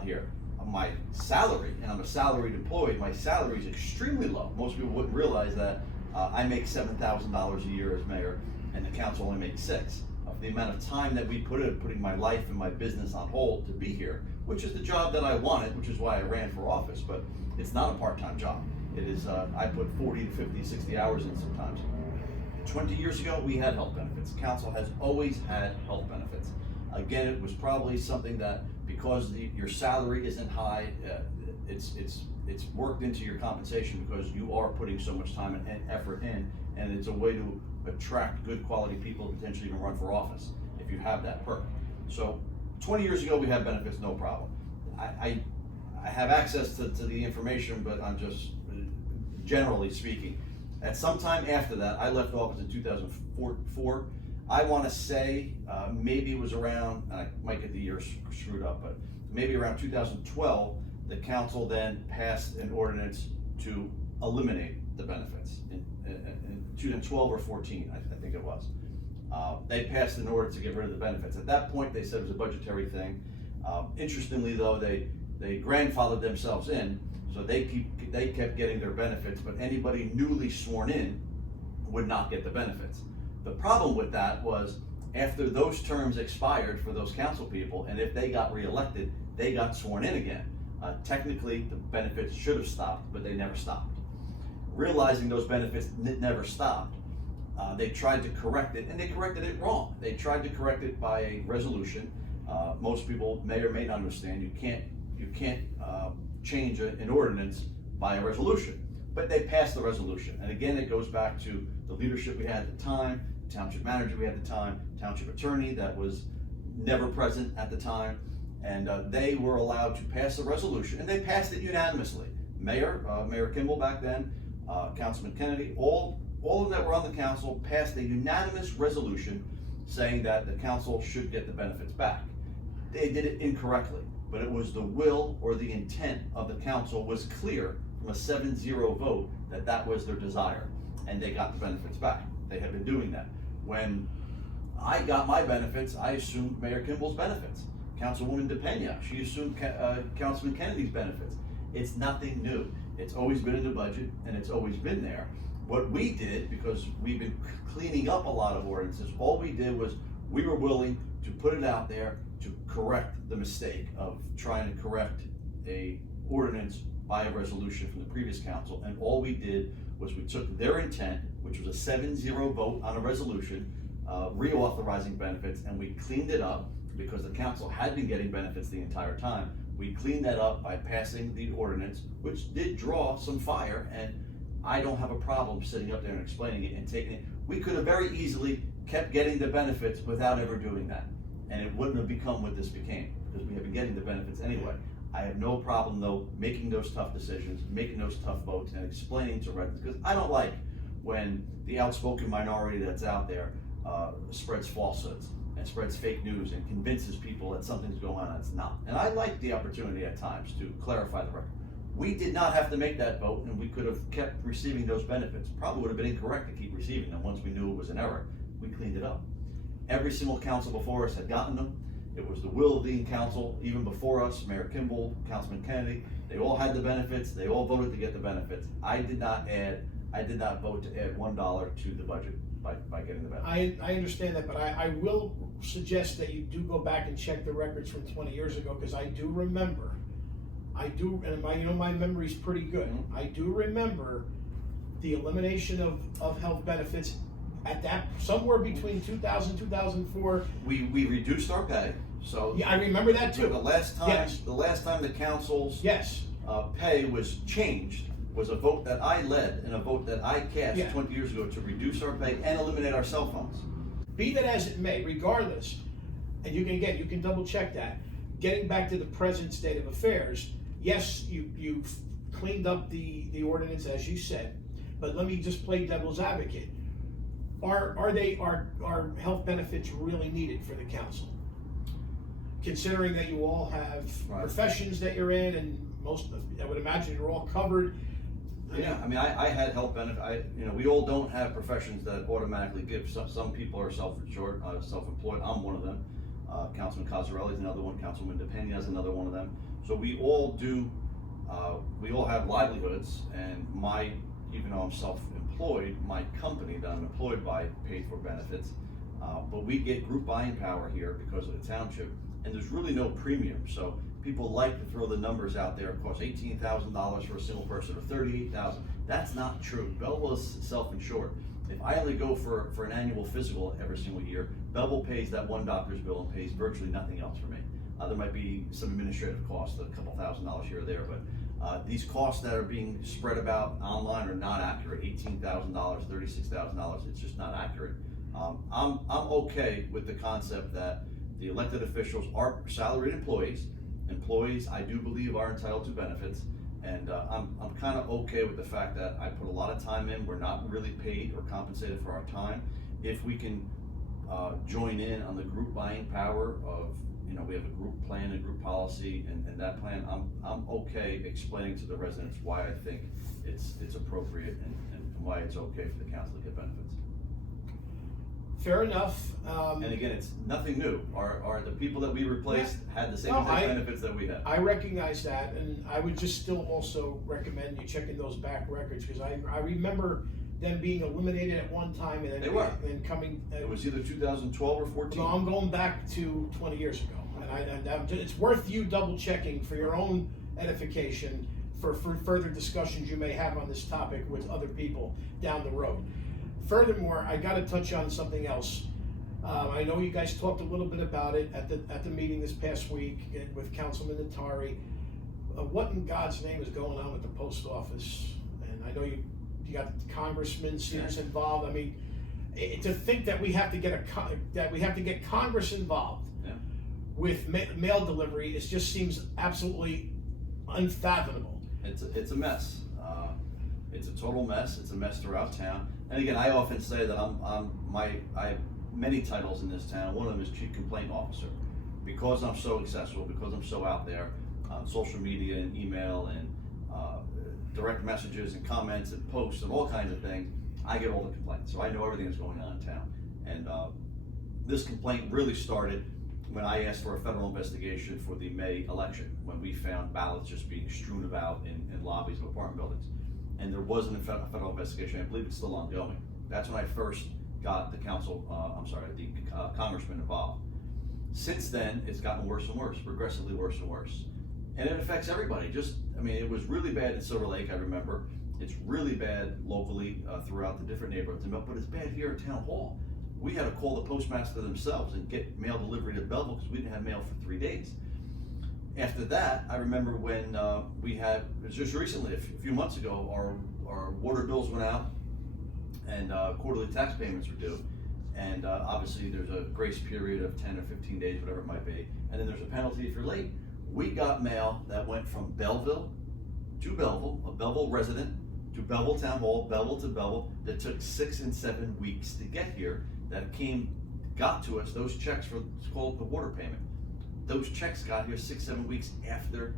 here. My salary, and I'm a salaried employee, my salary is extremely low. Most people wouldn't realize that I make $7,000 a year as mayor, and the council only makes $6,000. The amount of time that we put in putting my life and my business on hold to be here, which is the job that I wanted, which is why I ran for office, but it's not a part-time job. It is, I put 40 to 50, 60 hours in sometimes. 20 years ago, we had health benefits. Council has always had health benefits. Again, it was probably something that, because your salary isn't high, it's worked into your compensation because you are putting so much time and effort in, and it's a way to attract good quality people to potentially even run for office if you have that perk. So 20 years ago we had benefits, no problem. I have access to the information, but I'm just generally speaking. At some time after that, I left office in 2004. I want to say maybe it was around, I might get the years screwed up, but maybe around 2012, the council then passed an ordinance to eliminate the benefits. In 2012 or 14, I think it was. They passed an ordinance to get rid of the benefits. At that point, they said it was a budgetary thing. Interestingly, though, they grandfathered themselves in, so they kept getting their benefits, but anybody newly sworn in would not get the benefits. The problem with that was after those terms expired for those council people, and if they got reelected, they got sworn in again. Technically, the benefits should have stopped, but they never stopped. Realizing those benefits never stopped, they tried to correct it, and they corrected it wrong. They tried to correct it by a resolution. Most people may or may not understand you can't change an ordinance by a resolution, but they passed the resolution. And again, it goes back to the leadership we had at the time, township manager we had at the time, township attorney that was never present at the time, and they were allowed to pass a resolution, and they passed it unanimously. Mayor Kimball back then, Councilman Kennedy, all of them that were on the council passed a unanimous resolution saying that the council should get the benefits back. They did it incorrectly, but it was the will or the intent of the council was clear from a 7-0 vote that was their desire, and they got the benefits back. They had been doing that. When I got my benefits, I assumed Mayor Kimball's benefits. Councilwoman DePena, she assumed Councilman Kennedy's benefits. It's nothing new. It's always been in the budget, and it's always been there. What we did, because we've been cleaning up a lot of ordinances, all we did was we were willing to put it out there to correct the mistake of trying to correct a ordinance by a resolution from the previous council, and all we did was we took their intent, which was a 7-0 vote on a resolution, reauthorizing benefits, and we cleaned it up because the council had been getting benefits the entire time. We cleaned that up by passing the ordinance, which did draw some fire, and I don't have a problem sitting up there and explaining it and taking it. We could have very easily kept getting the benefits without ever doing that, and it wouldn't have become what this became, because we have been getting the benefits anyway. I have no problem, though, making those tough decisions, making those tough votes, and explaining to residents, because I don't like when the outspoken minority that's out there spreads falsehoods and spreads fake news and convinces people that something's going on that's not. And I like the opportunity at times to clarify the record. We did not have to make that vote, and we could have kept receiving those benefits. Probably would have been incorrect to keep receiving them once we knew it was an error. We cleaned it up. Every single council before us had gotten them. It was the will of the council, even before us, Mayor Kimball, Councilman Kennedy. They all had the benefits. They all voted to get the benefits. I did not vote to add $1 to the budget by getting the benefits. I understand that, but I will suggest that you do go back and check the records from 20 years ago, because I do remember, and my memory's pretty good. Mm-hmm. I do remember the elimination of health benefits at that, somewhere between 2000, 2004. We reduced our pay, so. Yeah, I remember that too. The last time, Yes. the council's Yes. pay was changed was a vote that I led and a vote that I cast Yeah. 20 years ago to reduce our pay and eliminate our cell phones. Be that as it may, regardless, and you can double check that. Getting back to the present state of affairs, yes, you've cleaned up the ordinance as you said, but let me just play devil's advocate. Are health benefits really needed for the council? Considering that you all have Right. professions that you're in, and I would imagine you're all covered. Yeah, I mean, I had health benefit. We all don't have professions that automatically give. Some people are self-insured, self-employed. I'm one of them. Councilman Cosarelli is another one. Councilman DePena is another one of them. So we all do. We all have livelihoods, and even though I'm self-employed, my company that I'm employed by pays for benefits. But we get group buying power here because of the township, and there's really no premium. So people like to throw the numbers out there. It costs $18,000 for a single person, or $38,000. That's not true. Belleville is self-insured. If I only go for an annual physical every single year, Belleville pays that one doctor's bill and pays virtually nothing else for me. There might be some administrative costs, a couple $1,000 here or there, but these costs that are being spread about online are not accurate. $18,000, $36,000, it's just not accurate. I'm okay with the concept that the elected officials are salaried employees, employees, I do believe, are entitled to benefits. And I'm kind of okay with the fact that I put a lot of time in. We're not really paid or compensated for our time. If we can join in on the group buying power of, we have a group plan, a group policy, and that plan, I'm okay explaining to the residents why I think it's appropriate and why it's okay for the council to get benefits. Fair enough. And again, it's nothing new. Our the people that we replaced had the same exact benefits that we had. I recognize that, and I would just still also recommend you checking those back records, because I remember them being eliminated at one time and then coming. It was either 2012 or 14. No, I'm going back to 20 years ago, and it's worth you double checking for your own edification for further discussions you may have on this topic with other people down the road. Furthermore, I got to touch on something else. I know you guys talked a little bit about it at the meeting this past week with Councilman Natari. What in God's name is going on with the post office? And I know you got Congressman Sears involved. I mean, to think that we have to get Congress involved with mail delivery, it just seems absolutely unfathomable. It's a mess. It's a total mess. It's a mess throughout town. And again, I often say that I have many titles in this town. One of them is Chief Complaint Officer. Because I'm so accessible, because I'm so out there on social media and email and direct messages and comments and posts and all kinds of things, I get all the complaints. So I know everything that's going on in town. And this complaint really started when I asked for a federal investigation for the May election, when we found ballots just being strewn about in lobbies of apartment buildings. And there wasn't a federal investigation. I believe it's still ongoing. That's when I first got the congressman involved. Since then, it's gotten worse and worse, progressively worse and worse. And it affects everybody. It was really bad in Silver Lake, I remember. It's really bad locally throughout the different neighborhoods, but it's bad here at Town Hall. We had to call the postmaster themselves and get mail delivery to Belleville because we didn't have mail for 3 days. After that, I remember when it was just recently, a few months ago, our water bills went out and quarterly tax payments were due. And obviously there's a grace period of 10 or 15 days, whatever it might be. And then there's a penalty if you're late. We got mail that went from Belleville to Belleville, a Belleville resident, to Belleville Town Hall, Belleville to Belleville, that took 6 and 7 weeks to get here, that got to us, those checks for, it's called the water payment. Those checks got here 6-7 weeks after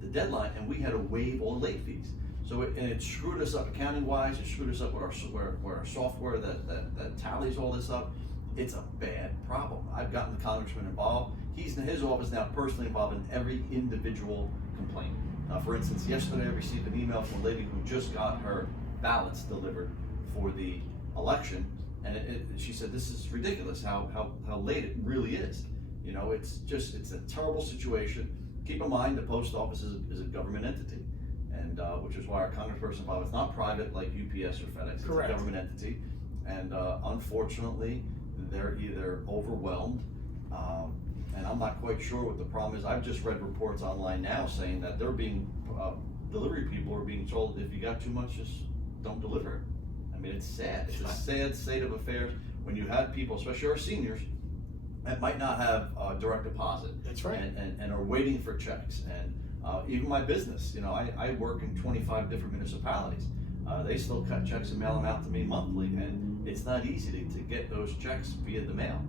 the deadline, and we had to waive all the late fees. So it screwed us up accounting wise. It screwed us up with our software that tallies all this up. It's a bad problem. I've gotten the congressman involved. He's in his office now personally involved in every individual complaint. For instance, yesterday I received an email from a lady who just got her ballots delivered for the election, and she said, "This is ridiculous how late it really is." It's a terrible situation. Keep in mind, the post office is a government entity, and which is why our congressperson involved. It's not private like UPS or FedEx. It's Correct. a government entity, and unfortunately, they're either overwhelmed, and I'm not quite sure what the problem is. I've just read reports online now saying that they're being delivery people are being told, if you got too much, just don't deliver it. I mean, it's sad. It's a sad state of affairs when you have people, especially our seniors, that might not have direct deposit. That's right. And are waiting for checks. And even my business, I work in 25 different municipalities. They still cut checks and mail them out to me monthly, and it's not easy to get those checks via the mail.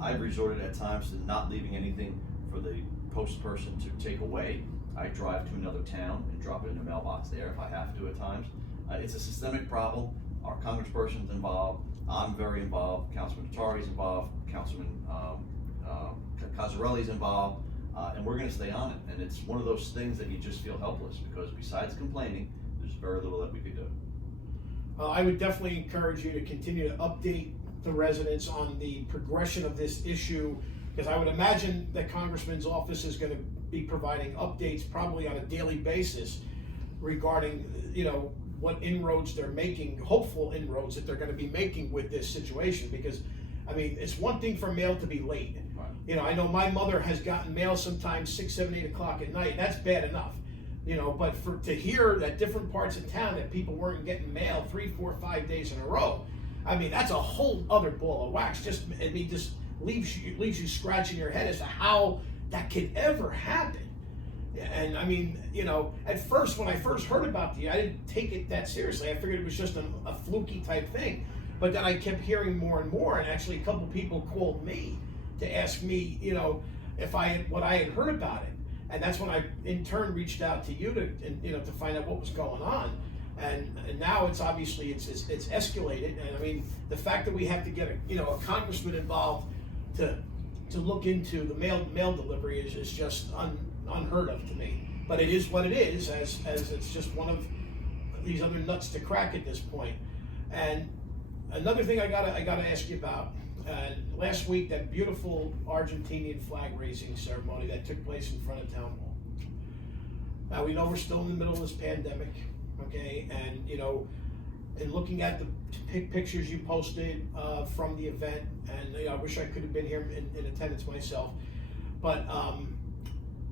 I've resorted at times to not leaving anything for the post person to take away. I drive to another town and drop it in the mailbox there if I have to at times. It's a systemic problem. Our congressperson's involved. I'm very involved. Councilman Natari's involved. Councilman Cazarelli's involved. And we're going to stay on it. And it's one of those things that you just feel helpless, because besides complaining, there's very little that we could do. I would definitely encourage you to continue to update the residents on the progression of this issue, because I would imagine that Congressman's office is going to be providing updates probably on a daily basis regarding, what inroads they're making, hopeful inroads that they're going to be making with this situation. Because, it's one thing for mail to be late. Right. I know my mother has gotten mail sometimes 6, 7, 8 o'clock at night. That's bad enough. But to hear that different parts of town that people weren't getting mail 3, 4, 5 days in a row, that's a whole other ball of wax. Just leaves you scratching your head as to how that could ever happen. And I mean, you know, at first, when I first heard about I didn't take it that seriously. I figured it was just a fluky type thing. But then I kept hearing more and more, and actually a couple people called me to ask me, you know, what I had heard about it. And that's when I, in turn, reached out to you to find out what was going on. And now it's obviously it's escalated. And I mean, the fact that we have to get a congressman involved to look into the mail delivery is just unheard of to me. But it is what it is, as it's just one of these other nuts to crack at this point. And another thing I gotta ask you about. Last week, that beautiful Argentinian flag raising ceremony that took place in front of Town Hall. Now we know we're still in the middle of this pandemic, okay? And you know, in looking at the pictures you posted from the event, and you know, I wish I could have been here in attendance myself, but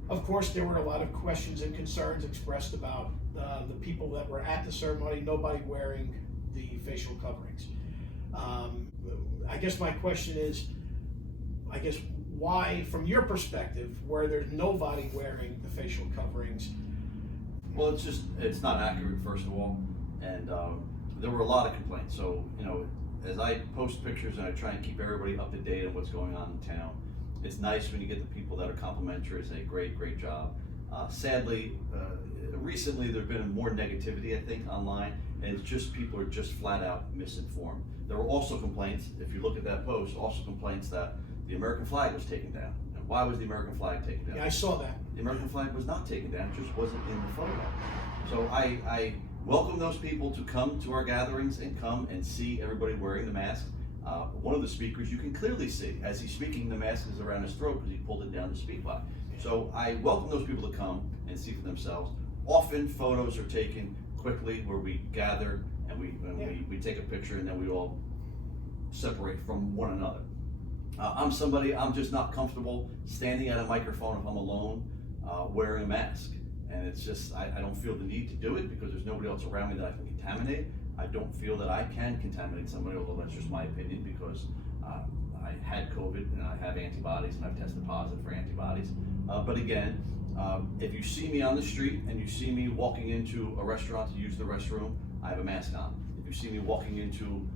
of course there were a lot of questions and concerns expressed about the people that were at the ceremony, nobody wearing the facial coverings. I guess my question is, why, from your perspective, where there's nobody wearing the facial coverings? Well, it's not accurate, first of all, and there were a lot of complaints. So, you know, as I post pictures and I try and keep everybody up to date on what's going on in town, it's nice when you get the people that are complimentary and say, great job. Sadly, recently there's been more negativity, I think, online, and it's just people are just flat out misinformed. There were also complaints, if you look at that post, also complaints that the American flag was taken down. And why was the American flag taken down? Yeah, I saw that. The American flag was not taken down, it just wasn't in the photo. So I welcome those people to come to our gatherings and come and see everybody wearing the mask. One of the speakers, you can clearly see, as he's speaking, the mask is around his throat because he pulled it down to speak by. So I welcome those people to come and see for themselves. Often photos are taken quickly where we gather and we take a picture and then we all separate from one another. I'm just not comfortable standing at a microphone if I'm alone wearing a mask. And it's just, I don't feel the need to do it because there's nobody else around me that I can contaminate. I don't feel that I can contaminate somebody, although that's just my opinion because I had COVID and I have antibodies and I've tested positive for antibodies. But again, if you see me on the street and you see me walking into a restaurant to use the restroom, I have a mask on. If you see me walking into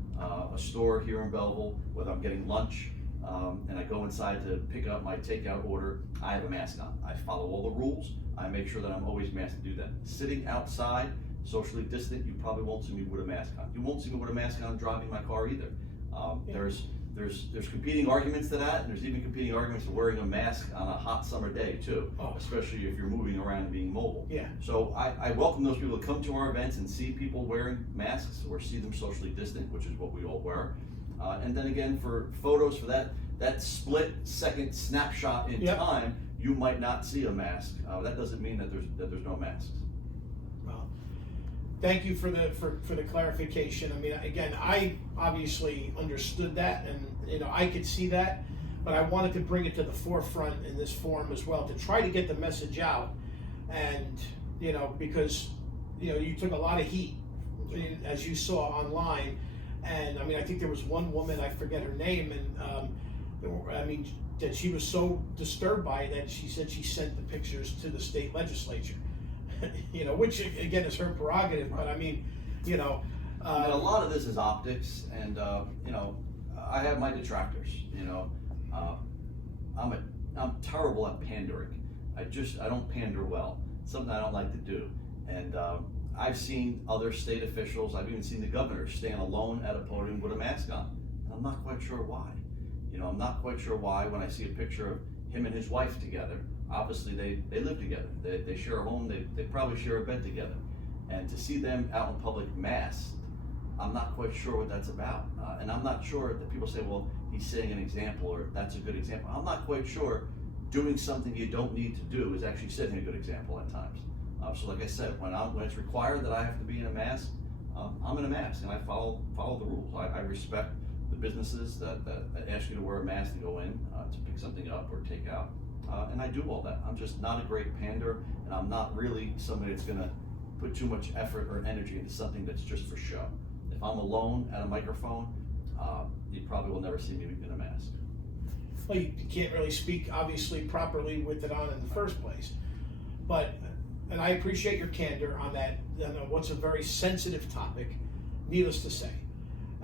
a store here in Belleville, whether I'm getting lunch and I go inside to pick up my takeout order, I have a mask on. I follow all the rules. I make sure that I'm always masked to do that. Sitting outside, socially distant, you probably won't see me with a mask on. You won't see me with a mask on driving my car either. There's competing arguments to that, and there's even competing arguments for wearing a mask on a hot summer day too, especially if you're moving around and being mobile. Yeah. So I welcome those people to come to our events and see people wearing masks or see them socially distant, which is what we all wear. And then again, for photos, for that split second snapshot in time, you might not see a mask. That doesn't mean that there's no masks. Well, thank you for the clarification. I mean, again, I obviously understood that, and you know, I could see that, but I wanted to bring it to the forefront in this forum as well to try to get the message out. And you know, because you know, you took a lot of heat, as you saw online, and I mean, I think there was one woman, I forget her name, and I mean, that she was so disturbed by it that she said she sent the pictures to the state legislature. You know, which again is her prerogative, but I mean, you know, and a lot of this is optics, and you know, I have my detractors. You know, I'm terrible at pandering. I don't pander well. It's something I don't like to do, and I've seen other state officials. I've even seen the governor stand alone at a podium with a mask on, and I'm not quite sure why. You know, I'm not quite sure why when I see a picture of him and his wife together. Obviously, they live together. They share a home. They probably share a bed together. And to see them out in public masked, I'm not quite sure what that's about. And I'm not sure that people say, well, he's setting an example or that's a good example. I'm not quite sure doing something you don't need to do is actually setting a good example at times. So like I said, when it's required that I have to be in a mask, I'm in a mask and I follow the rules. I respect the businesses that ask you to wear a mask to go in to pick something up or take out. And I do all that. I'm just not a great pander, and I'm not really somebody that's gonna put too much effort or energy into something that's just for show. If I'm alone at a microphone, you probably will never see me in a mask. Well, you can't really speak obviously properly with it on in the first place. but, and I appreciate your candor on that, what's a very sensitive topic, needless to say.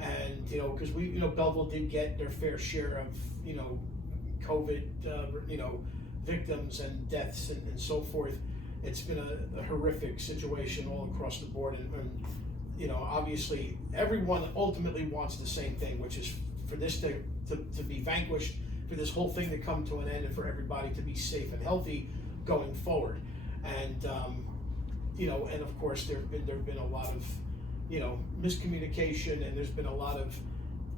And, because Belleville did get their fair share of, COVID, victims and deaths and so forth. It's been a horrific situation all across the board. And obviously everyone ultimately wants the same thing, which is for this to be vanquished, for this whole thing to come to an end, and for everybody to be safe and healthy going forward. And, and of course there have been a lot of, miscommunication, and there's been a lot of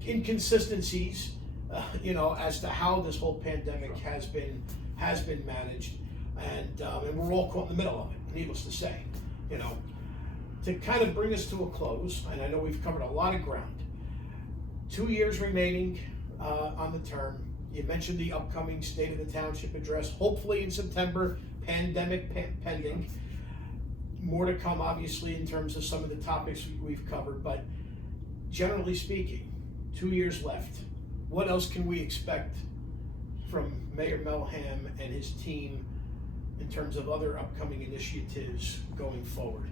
inconsistencies, as to how this whole pandemic has been managed, and we're all caught in the middle of it, needless to say. To kind of bring us to a close, and I know we've covered a lot of ground. 2 years remaining on the term. You mentioned the upcoming State of the Township address, hopefully in September, pandemic pending. More to come, obviously, in terms of some of the topics we've covered, but generally speaking, 2 years left. What else can we expect from Mayor Melham and his team in terms of other upcoming initiatives going forward?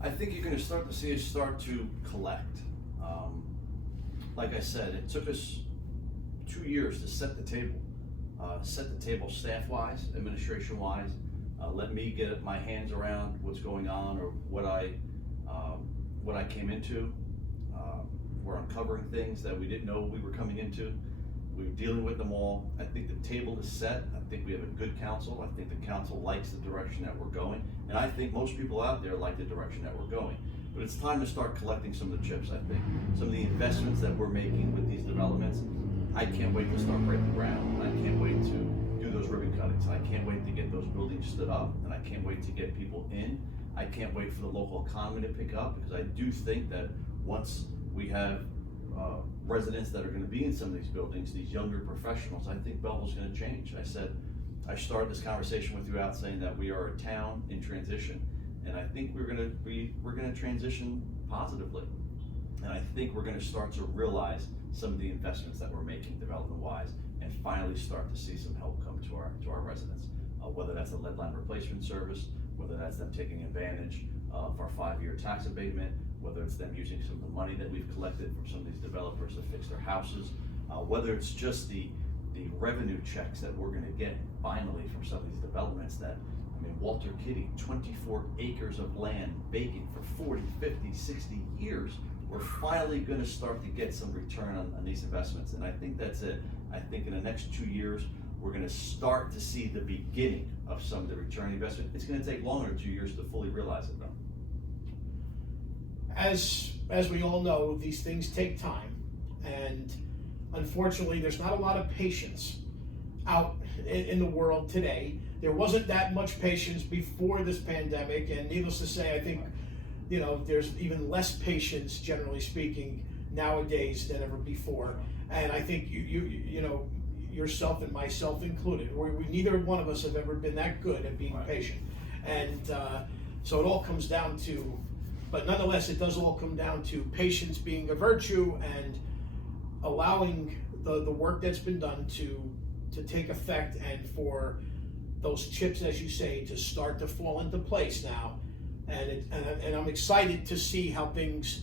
I think you're going to start to see us start to collect. Like I said, it took us 2 years to set the table staff-wise, administration-wise. Let me get my hands around what's going on, or what I came into. We're uncovering things that we didn't know we were coming into. We're dealing with them all. I think the table is set. I think we have a good council. I think the council likes the direction that we're going. And I think most people out there like the direction that we're going. But it's time to start collecting some of the chips, I think. Some of the investments that we're making with these developments, I can't wait to start breaking ground. I can't wait to do those ribbon cuttings. I can't wait to get those buildings stood up, and I can't wait to get people in. I can't wait for the local economy to pick up, because I do think that once we have residents that are going to be in some of these buildings, these younger professionals, I think Belleville's going to change. I started this conversation with you out saying that we are a town in transition, and I think we're going to transition positively, and I think we're going to start to realize some of the investments that we're making development-wise, and finally start to see some help come to our residents. Whether that's the lead line replacement service, whether that's them taking advantage of our 5-year tax abatement, whether it's them using some of the money that we've collected from some of these developers to fix their houses, whether it's just the revenue checks that we're gonna get finally from some of these developments that, Walter Kitty, 24 acres of land vacant for 40, 50, 60 years. We're finally gonna start to get some return on these investments, and I think that's it. I think in the next 2 years, we're gonna start to see the beginning of some of the return on investment. It's gonna take longer than 2 years to fully realize it, though. As we all know, these things take time, and unfortunately, there's not a lot of patience out in the world today. There wasn't that much patience before this pandemic, and needless to say, I think there's even less patience, generally speaking, nowadays than ever before. And I think you yourself and myself included, we neither one of us have ever been that good at being patient. And so it all comes down to, but nonetheless, it does all come down to patience being a virtue, and allowing the work that's been done to take effect, and for those chips, as you say, to start to fall into place now. And I'm excited to see how things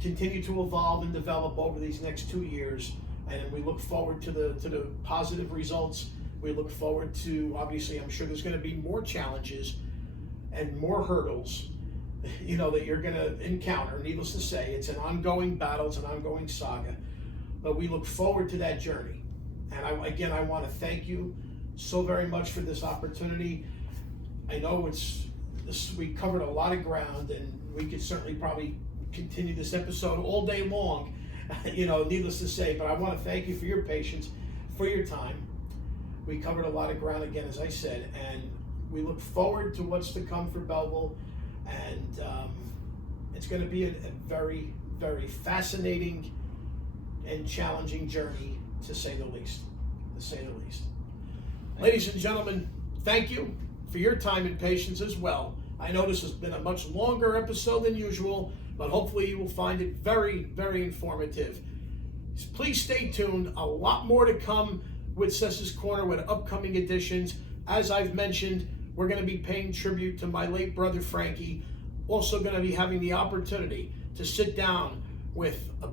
continue to evolve and develop over these next 2 years. And we look forward to the positive results. We look forward to, obviously, I'm sure there's going to be more challenges and more hurdles, that you're going to encounter. Needless to say, it's an ongoing battle, it's an ongoing saga. But we look forward to that journey. And I want to thank you so very much for this opportunity. I know we covered a lot of ground, and we could certainly probably continue this episode all day long, needless to say, but I want to thank you for your patience, for your time. We covered a lot of ground again, as I said, and we look forward to what's to come for Belleville, and it's going to be a very, very fascinating and challenging journey, to say the least. Ladies and gentlemen, thank you for your time and patience as well. I know this has been a much longer episode than usual, but hopefully you will find it very, very informative. Please stay tuned. A lot more to come with Sessa's Corner, with upcoming editions. As I've mentioned, we're going to be paying tribute to my late brother Frankie. Also going to be having the opportunity to sit down with a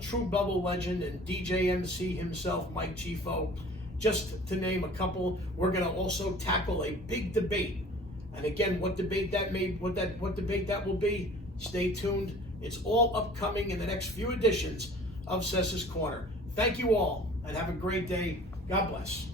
true Belleville legend and DJ MC himself, Mike Chifo. Just to name a couple. We're going to also tackle a big debate. And again, what debate that will be, stay tuned. It's all upcoming in the next few editions of Sessa's Corner. Thank you all, and have a great day. God bless.